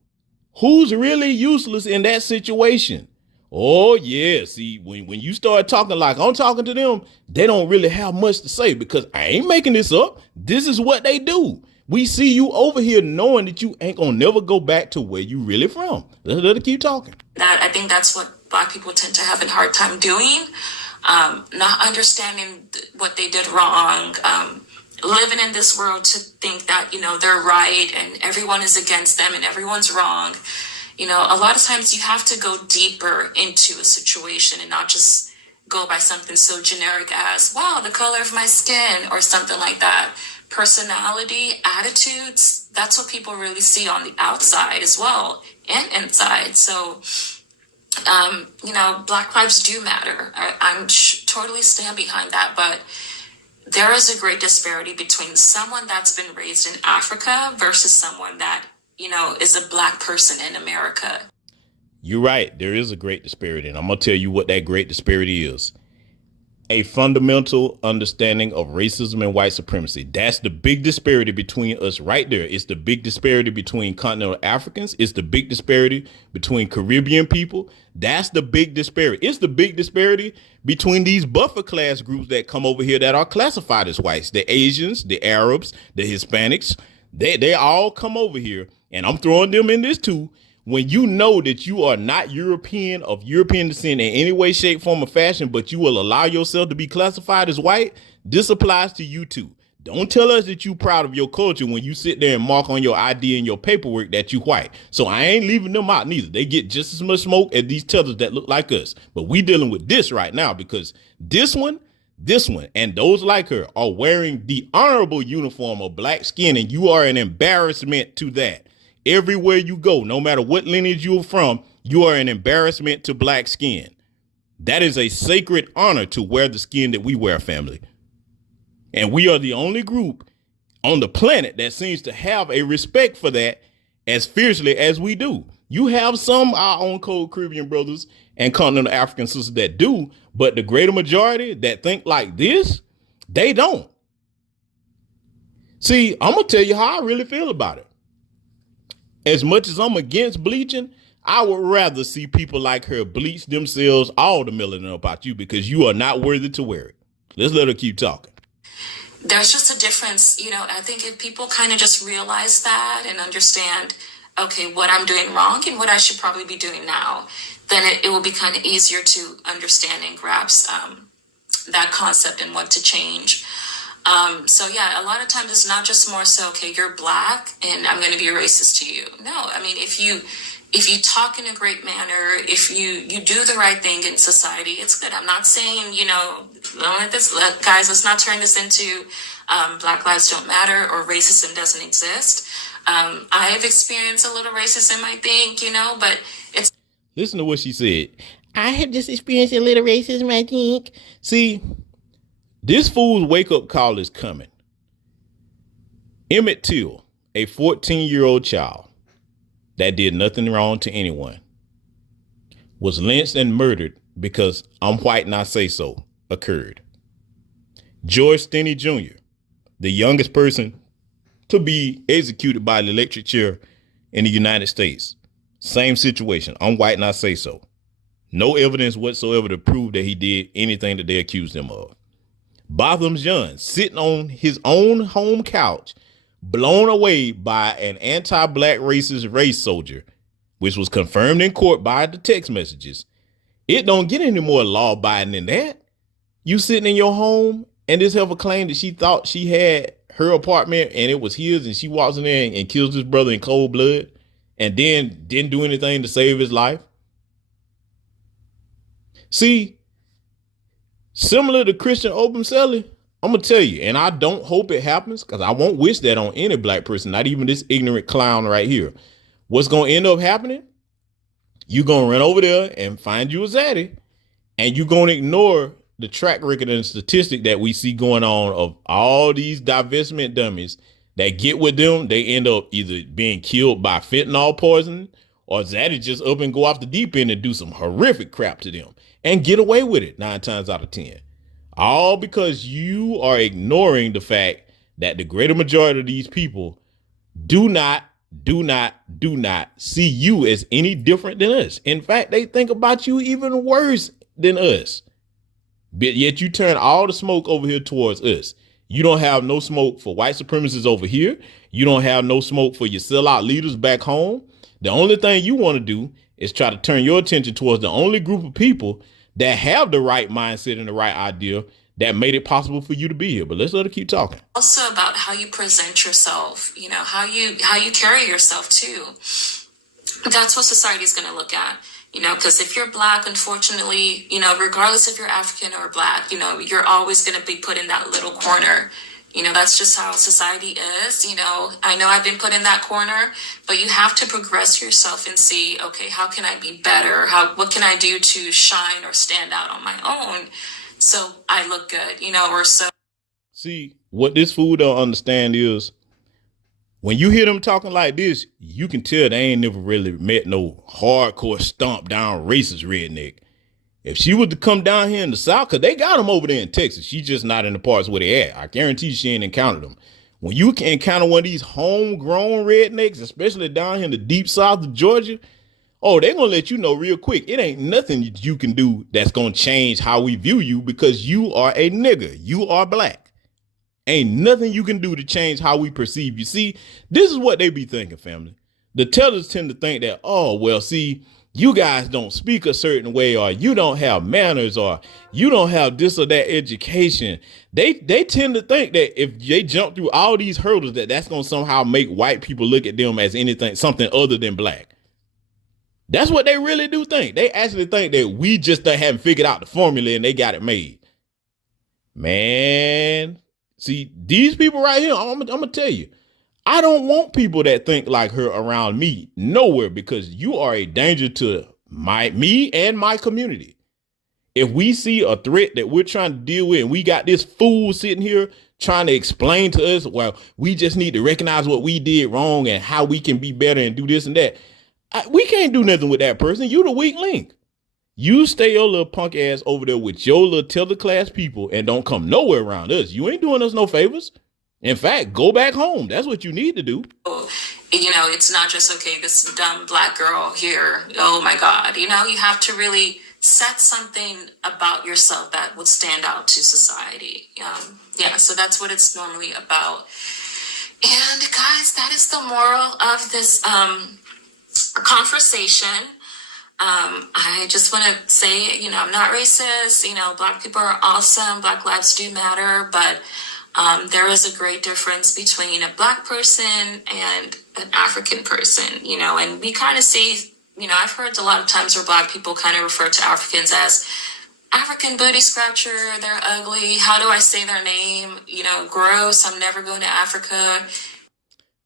Who's really useless in that situation? Oh, yeah. See, when you start talking like I'm talking to them, they don't really have much to say because I ain't making this up. This is what they do. We see you over here knowing that you ain't gonna never go back to where you really from. Let her keep talking. I think that's what Black people tend to have a hard time doing. Not understanding what they did wrong. Living in this world to think that, they're right and everyone is against them and everyone's wrong. A lot of times you have to go deeper into a situation and not just go by something so generic as, wow, the color of my skin or something like that. Personality, attitudes, that's what people really see on the outside as well and inside. So, Black lives do matter. I'm totally stand behind that. But there is a great disparity between someone that's been raised in Africa versus someone that, is a Black person in America. You're right. There is a great disparity. And I'm going to tell you what that great disparity is. A fundamental understanding of racism and white supremacy. That's the big disparity between us right there. It's the big disparity between continental Africans. It's the big disparity between Caribbean people. That's the big disparity. It's the big disparity between these buffer class groups that come over here that are classified as whites. The Asians, the Arabs, the Hispanics, they all come over here. And I'm throwing them in this too. When you know that you are not European of European descent in any way, shape, form, or fashion, but you will allow yourself to be classified as white, this applies to you too. Don't tell us that you proud of your culture when you sit there and mark on your ID and your paperwork that you white. So I ain't leaving them out neither. They get just as much smoke as these tethers that look like us. But we dealing with this right now because this one, and those like her are wearing the honorable uniform of Black skin, and you are an embarrassment to that. Everywhere you go, no matter what lineage you're from, you are an embarrassment to Black skin. That is a sacred honor to wear the skin that we wear, family. And we are the only group on the planet that seems to have a respect for that as fiercely as we do. You have some our own cold Caribbean brothers and continental African sisters that do, but the greater majority that think like this, they don't. See, I'm going to tell you how I really feel about it. As much as I'm against bleaching, I would rather see people like her bleach themselves all the melanin about you because you are not worthy to wear it. Let's let her keep talking. There's just a difference, I think if people kind of just realize that and understand, okay, what I'm doing wrong and what I should probably be doing now, then it will be kind of easier to understand and grasp that concept and what to change. So yeah, a lot of times it's not just more so, okay, you're Black and I'm going to be racist to you. No, I mean, if if you talk in a great manner, if you do the right thing in society, it's good. I'm not saying, guys, let's not turn this into Black lives don't matter or racism doesn't exist. I have experienced a little racism, I think, but it's. Listen to what she said. I have just experienced a little racism, I think. See, this fool's wake-up call is coming. Emmett Till, a 14-year-old child that did nothing wrong to anyone, was lynched and murdered because "I'm white and I say so" occurred. George Stinney Jr., the youngest person to be executed by the electric chair in the United States. Same situation. "I'm white and I say so." No evidence whatsoever to prove that he did anything that they accused him of. Botham Jean, sitting on his own home couch, blown away by an anti-black racist race soldier, which was confirmed in court by the text messages. It don't get any more law-abiding than that. You sitting in your home and this heifer claimed that she thought she had her apartment and it was his, and she walks in there and kills his brother in cold blood and then didn't do anything to save his life. See, similar to Christian Obumseli, I'm going to tell you, and I don't hope it happens because I won't wish that on any black person, not even this ignorant clown right here. What's going to end up happening? You're going to run over there and find you a zaddy, and you're going to ignore the track record and statistic that we see going on of all these divestment dummies that get with them. They end up either being killed by fentanyl poisoning, or zaddy just up and go off the deep end and do some horrific crap to them and get away with it 9 times out of 10. All because you are ignoring the fact that the greater majority of these people do not see you as any different than us. In fact, they think about you even worse than us. But yet you turn all the smoke over here towards us. You don't have no smoke for white supremacists over here. You don't have no smoke for your sellout leaders back home. The only thing you want to do is try to turn your attention towards the only group of people that have the right mindset and the right idea that made it possible for you to be here. But let's let her keep talking. Also about how you present yourself, how you carry yourself too. That's what society is going to look at, because if you're black, unfortunately, regardless if you're African or black, you're always going to be put in that little corner. That's just how society is. I know I've been put in that corner, but you have to progress yourself and see, okay, how can I be better? What can I do to shine or stand out on my own so I look good, or so. See, what this fool don't understand is when you hear them talking like this, you can tell they ain't never really met no hardcore stomp down racist redneck. If she was to come down here in the South, because they got them over there in Texas, she's just not in the parts where they at. I guarantee she ain't encountered them. When you can encounter one of these homegrown rednecks, especially down here in the deep South of Georgia, oh, they're going to let you know real quick. It ain't nothing you can do that's going to change how we view you because you are a nigger. You are black. Ain't nothing you can do to change how we perceive you. See, this is what they be thinking, family. The tellers tend to think that, oh, well, see, you guys don't speak a certain way, or you don't have manners, or you don't have this or that education. They tend to think that if they jump through all these hurdles, that's going to somehow make white people look at them as something other than black. That's what they really do think. They actually think that we just haven't figured out the formula and they got it made. Man, see, these people right here, I'm going to tell you, I don't want people that think like her around me nowhere, because you are a danger to me and my community. If we see a threat that we're trying to deal with and we got this fool sitting here trying to explain to us, well, we just need to recognize what we did wrong and how we can be better and do this and that. We can't do nothing with that person. You the weak link. You stay your little punk ass over there with your little tether class people and don't come nowhere around us. You ain't doing us no favors. In fact, go back home. That's what you need to do. It's not just, okay, this dumb black girl here. Oh, my God. You have to really set something about yourself that would stand out to society. So that's what it's normally about. And guys, that is the moral of this conversation. I just want to say, I'm not racist. Black people are awesome. Black lives do matter. But there is a great difference between a black person and an African person, and we kind of see I've heard a lot of times where Black people kind of refer to Africans as African booty scratcher, they're ugly, how do I say their name, gross, I'm never going to Africa.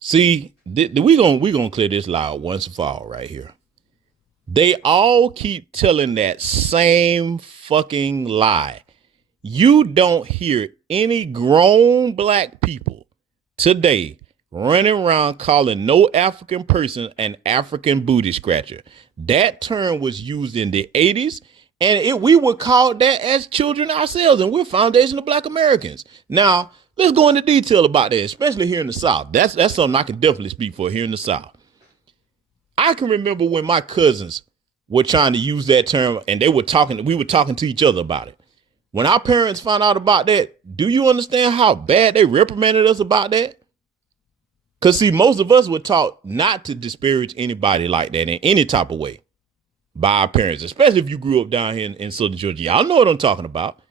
See, we gonna clear this loud once and for all right here. They all keep telling that same fucking lie. You don't hear any grown Black people today running around calling no African person an African booty scratcher. That term was used in the 80s, and we were called that as children ourselves, and we're foundational Black Americans. Now, let's go into detail about that, especially here in the South. That's something I can definitely speak for here in the South. I can remember when my cousins were trying to use that term, and we were talking to each other about it. When our parents found out about that, do you understand how bad they reprimanded us about that? Because, see, most of us were taught not to disparage anybody like that in any type of way by our parents, especially if you grew up down here in Southern Georgia. Y'all know what I'm talking about.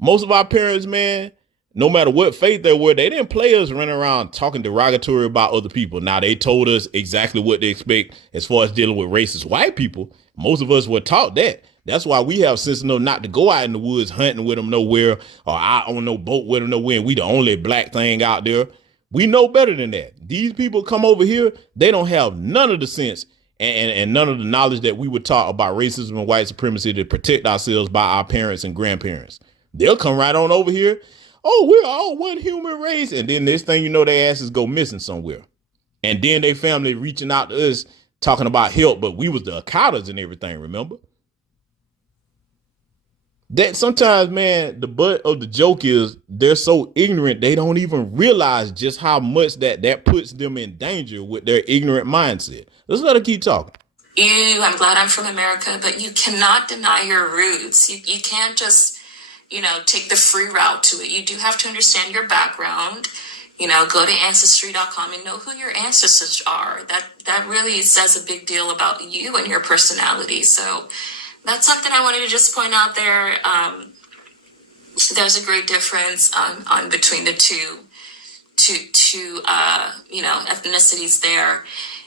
Most of our parents, man, no matter what faith they were, they didn't play us running around talking derogatory about other people. Now, they told us exactly what they expect as far as dealing with racist white people. Most of us were taught that. That's why we have sense enough not to go out in the woods hunting with them nowhere, or out on no boat with them nowhere, and we the only Black thing out there. We know better than that. These people come over here, they don't have none of the sense and none of the knowledge that we were taught about racism and white supremacy to protect ourselves by our parents and grandparents. They'll come right on over here. Oh, we're all one human race. And then this thing, their asses go missing somewhere. And then their family reaching out to us talking about help, but we was the accountants and everything, remember? That sometimes, man, the butt of the joke is they're so ignorant, they don't even realize just how much that puts them in danger with their ignorant mindset. Let's let her keep talking. I'm glad I'm from America, but you cannot deny your roots. You can't just, take the free route to it. You do have to understand your background. Go to Ancestry.com and know who your ancestors are. That really says a big deal about you and your personality. So that's something I wanted to just point out there. There's a great difference on between the two ethnicities there.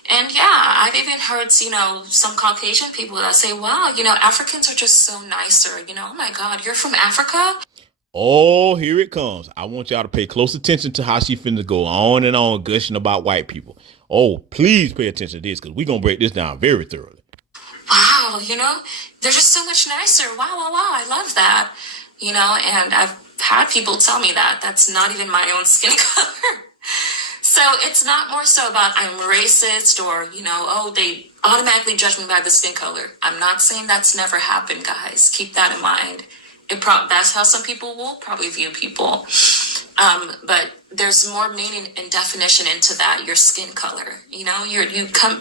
And yeah, I've even heard, some Caucasian people that say, wow, Africans are just so nicer. Oh my God, you're from Africa? Oh, here it comes. I want y'all to pay close attention to how she finna go on and on gushing about white people. Oh, please pay attention to this, because we're going to break this down very thoroughly. Wow, they're just so much nicer. Wow, I love that. And I've had people tell me that. That's not even my own skin color. So it's not more so about I'm racist or, they automatically judge me by the skin color. I'm not saying that's never happened, guys. Keep that in mind. That's how some people will probably view people. But there's more meaning and definition into that, your skin color.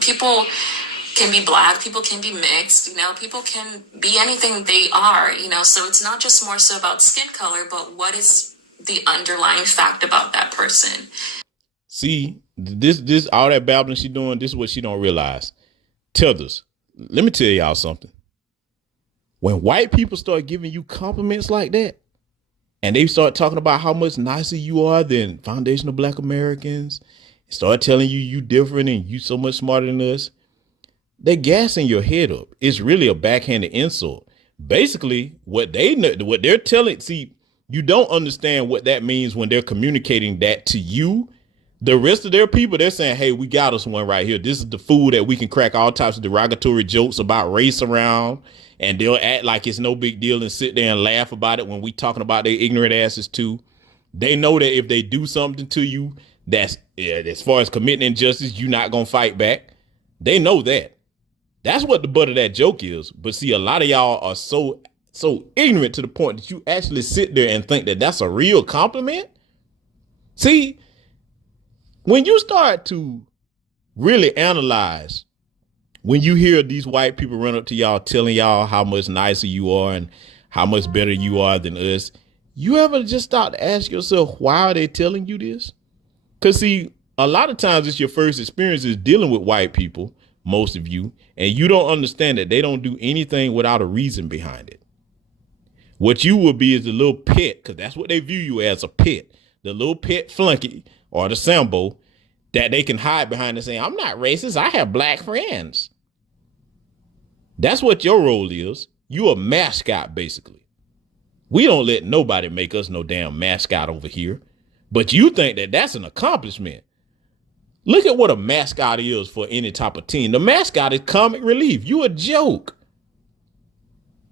People can be Black, people can be mixed, people can be anything they are, so it's not just more so about skin color, but what is the underlying fact about that person. See, this all that babbling she doing, this is what she don't realize. Tethers, let me tell y'all something. When white people start giving you compliments like that, and they start talking about how much nicer you are than foundational Black Americans, start telling you different and you so much smarter than us, they're gassing your head up. It's really a backhanded insult. Basically, what they're telling, see, you don't understand what that means when they're communicating that to you. The rest of their people, they're saying, hey, we got us one right here. This is the fool that we can crack all types of derogatory jokes about race around. And they'll act like it's no big deal and sit there and laugh about it when we talking about their ignorant asses too. They know that if they do something to you, that's as far as committing injustice, you're not going to fight back. They know that. That's what the butt of that joke is. But see, a lot of y'all are so ignorant to the point that you actually sit there and think that that's a real compliment. See, when you start to really analyze, when you hear these white people run up to y'all telling y'all how much nicer you are and how much better you are than us, you ever just start to ask yourself, why are they telling you this? Because see, a lot of times it's your first experience is dealing with white people, most of you, and you don't understand that they don't do anything without a reason behind it. What you will be is the little pet, because that's what they view you as, a pet, the little pet flunky or the Sambo that they can hide behind and say, I'm not racist, I have Black friends. That's what your role is. You a mascot, basically. We don't let nobody make us no damn mascot over here. But you think that that's an accomplishment. Look at what a mascot is for any type of team. The mascot is comic relief. You a joke.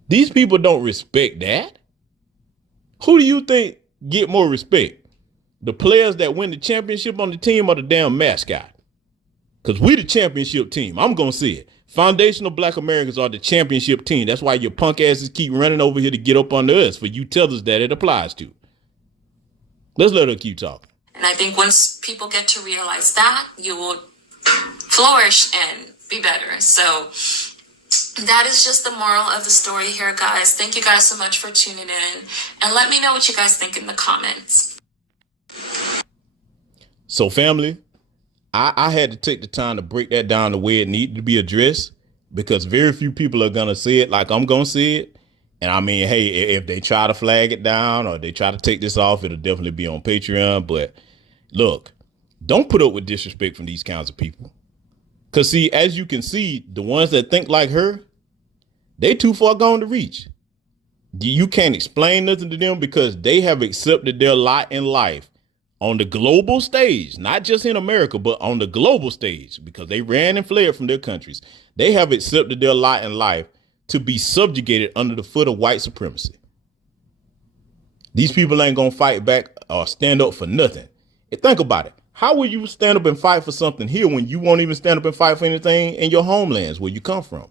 These people don't respect that. Who do you think get more respect? The players that win the championship on the team or the damn mascot? Because we the championship team. I'm going to say it. Foundational Black Americans are the championship team. That's why your punk asses keep running over here to get up under us for you tethers that it applies to. Let's let her keep talking. And I think once people get to realize that, you will flourish and be better. So that is just the moral of the story here, guys. Thank you guys so much for tuning in. And let me know what you guys think in the comments. So, family, I had to take the time to break that down the way it needed to be addressed, because very few people are going to say it like I'm going to say it. And I mean, hey, if they try to flag it down or they try to take this off, it'll definitely be on Patreon. But look, don't put up with disrespect from these kinds of people. Because, see, as you can see, the ones that think like her, they too far gone to reach. You can't explain nothing to them because they have accepted their lot in life on the global stage, not just in America, but on the global stage, because they ran and fled from their countries. They have accepted their lot in life to be subjugated under the foot of white supremacy. These people ain't going to fight back or stand up for nothing. And think about it. How will you stand up and fight for something here when you won't even stand up and fight for anything in your homelands where you come from?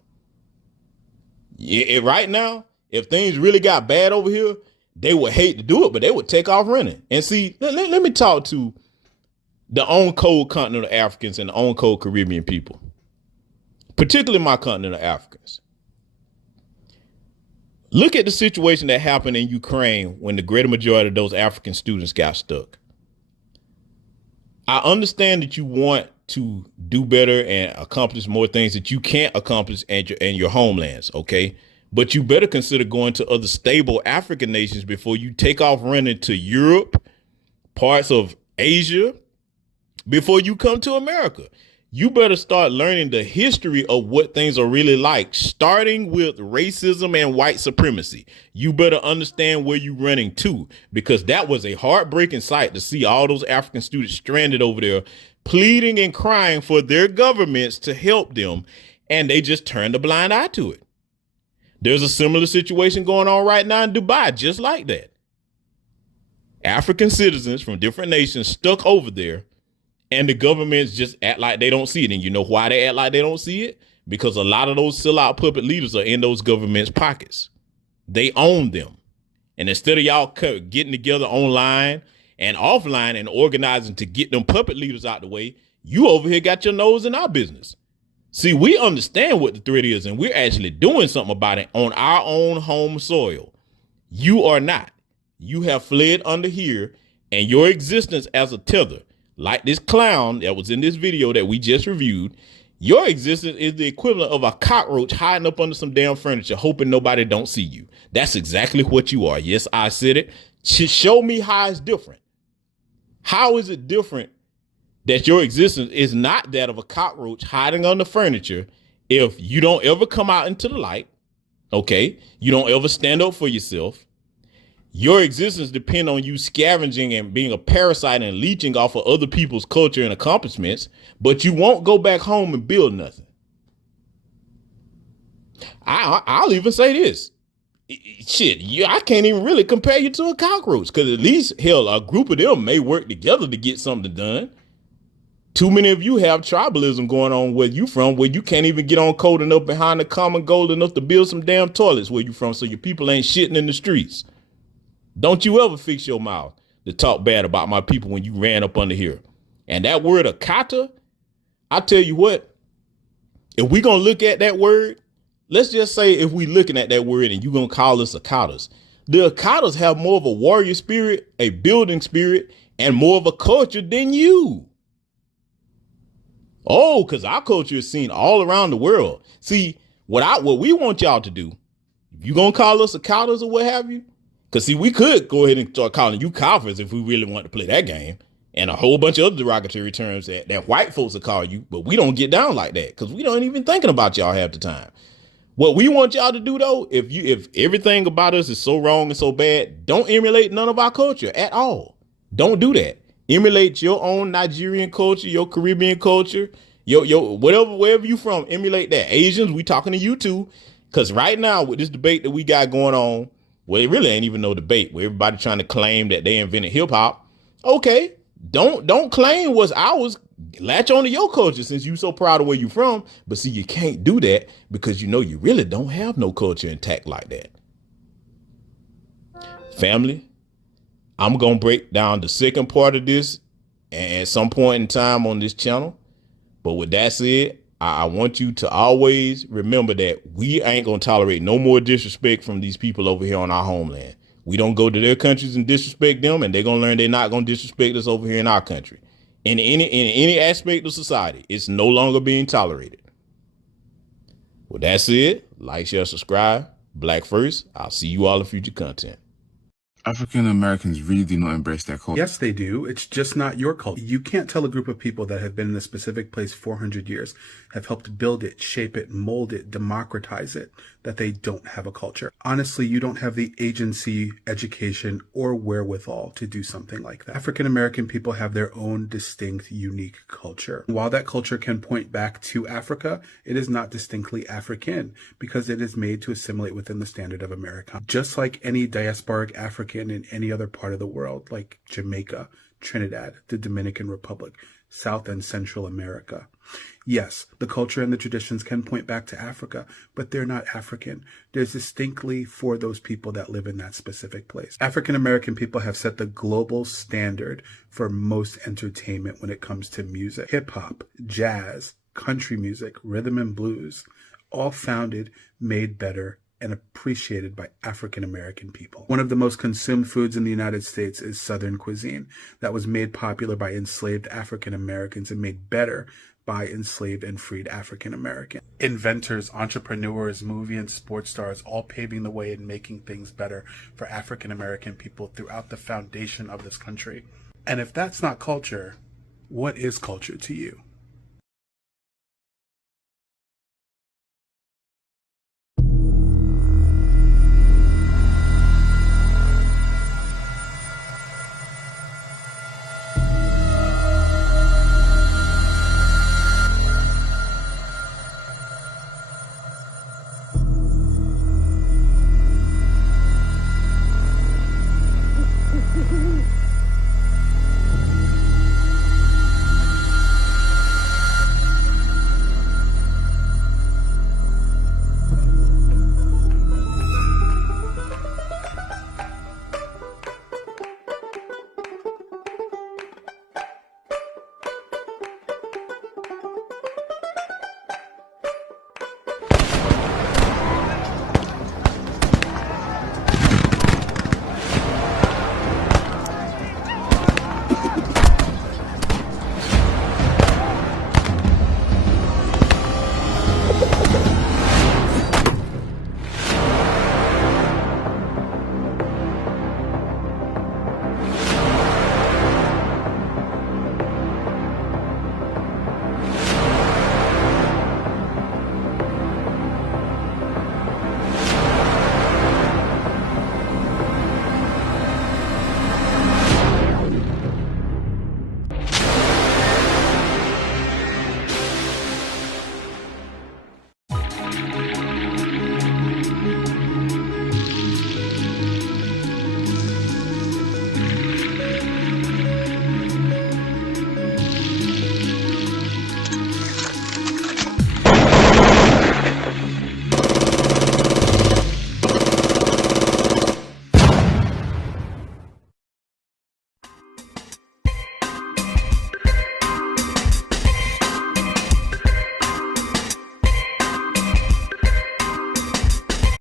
Yeah, right now, if things really got bad over here, they would hate to do it, but they would take off running. And see, let me talk to the on cold continent of Africans and the on cold Caribbean people, particularly my continent of Africans. Look at the situation that happened in Ukraine when the greater majority of those African students got stuck. I understand that you want to do better and accomplish more things that you can't accomplish in your homelands, okay? But you better consider going to other stable African nations before you take off running to Europe, parts of Asia, before you come to America. You better start learning the history of what things are really like, starting with racism and white supremacy. You better understand where you're running to, because that was a heartbreaking sight to see all those African students stranded over there, pleading and crying for their governments to help them, and they just turned a blind eye to it. There's a similar situation going on right now in Dubai, just like that. African citizens from different nations stuck over there, and the governments just act like they don't see it. And you know why they act like they don't see it? Because a lot of those sellout puppet leaders are in those governments' pockets. They own them. And instead of y'all getting together online and offline and organizing to get them puppet leaders out the way, you over here got your nose in our business. See, we understand what the threat is, and we're actually doing something about it on our own home soil. You are not. You have fled under here, and your existence as a tether, like this clown that was in this video that we just reviewed, your existence is the equivalent of a cockroach hiding up under some damn furniture, hoping nobody don't see you. That's exactly what you are. Yes, I said it. Show me how it's different. How is it different that your existence is not that of a cockroach hiding under furniture if you don't ever come out into the light, okay? You don't ever stand up for yourself. Your existence depends on you scavenging and being a parasite and leeching off of other people's culture and accomplishments, but you won't go back home and build nothing. I'll even say this. Shit, I can't even really compare you to a cockroach, because at least, hell, a group of them may work together to get something done. Too many of you have tribalism going on where you from, where you can't even get on code enough behind the common goal enough to build some damn toilets where you from, so your people ain't shitting in the streets. Don't you ever fix your mouth to talk bad about my people when you ran up under here. And that word Akata, I tell you what, if we gonna look at that word, let's just say if we looking at that word and you gonna call us Akatas, the Akatas have more of a warrior spirit, a building spirit, and more of a culture than you. Oh, because our culture is seen all around the world. See, what we want y'all to do, if you gonna call us Akatas or what have you, because see, we could go ahead and start calling you Kafirs if we really want to play that game, and a whole bunch of other derogatory terms that white folks will call you, but we don't get down like that because we don't even thinking about y'all half the time. What we want y'all to do though, if everything about us is so wrong and so bad, don't emulate none of our culture at all. Don't do that. Emulate your own Nigerian culture, your Caribbean culture, your whatever, wherever you from, emulate that. Asians, we talking to you too. Cause right now with this debate that we got going on, well, it really ain't even no debate where everybody trying to claim that they invented hip hop. Okay, don't claim what's ours. Latch on to your culture since you so proud of where you from. But see, you can't do that because you know you really don't have no culture intact like that. Family, I'm gonna break down the second part of this at some point in time on this channel. But with that said, I want you to always remember that we ain't gonna tolerate no more disrespect from these people over here on our homeland. We don't go to their countries and disrespect them, and they're gonna learn they're not gonna disrespect us over here in our country. In any aspect of society, it's no longer being tolerated. With that said, like, share, subscribe. Black first. I'll see you all in future content. African Americans really do not embrace their culture. Yes, they do. It's just not your culture. You can't tell a group of people that have been in a specific place 400 years, have helped build it, shape it, mold it, democratize it, that they don't have a culture. Honestly, you don't have the agency, education, or wherewithal to do something like that. African American people have their own distinct, unique culture. While that culture can point back to Africa, it is not distinctly African because it is made to assimilate within the standard of America. Just like any diasporic African in any other part of the world, like Jamaica, Trinidad, the Dominican Republic, South and Central America. Yes, the culture and the traditions can point back to Africa, but they're not African. They're distinctly for those people that live in that specific place. African American people have set the global standard for most entertainment when it comes to music. Hip hop, jazz, country music, rhythm and blues, all founded, made better, and appreciated by African American people. One of the most consumed foods in the United States is Southern cuisine that was made popular by enslaved African Americans and made better by enslaved and freed African Americans. Inventors, entrepreneurs, movie and sports stars, all paving the way and making things better for African American people throughout the foundation of this country. And if that's not culture, what is culture to you?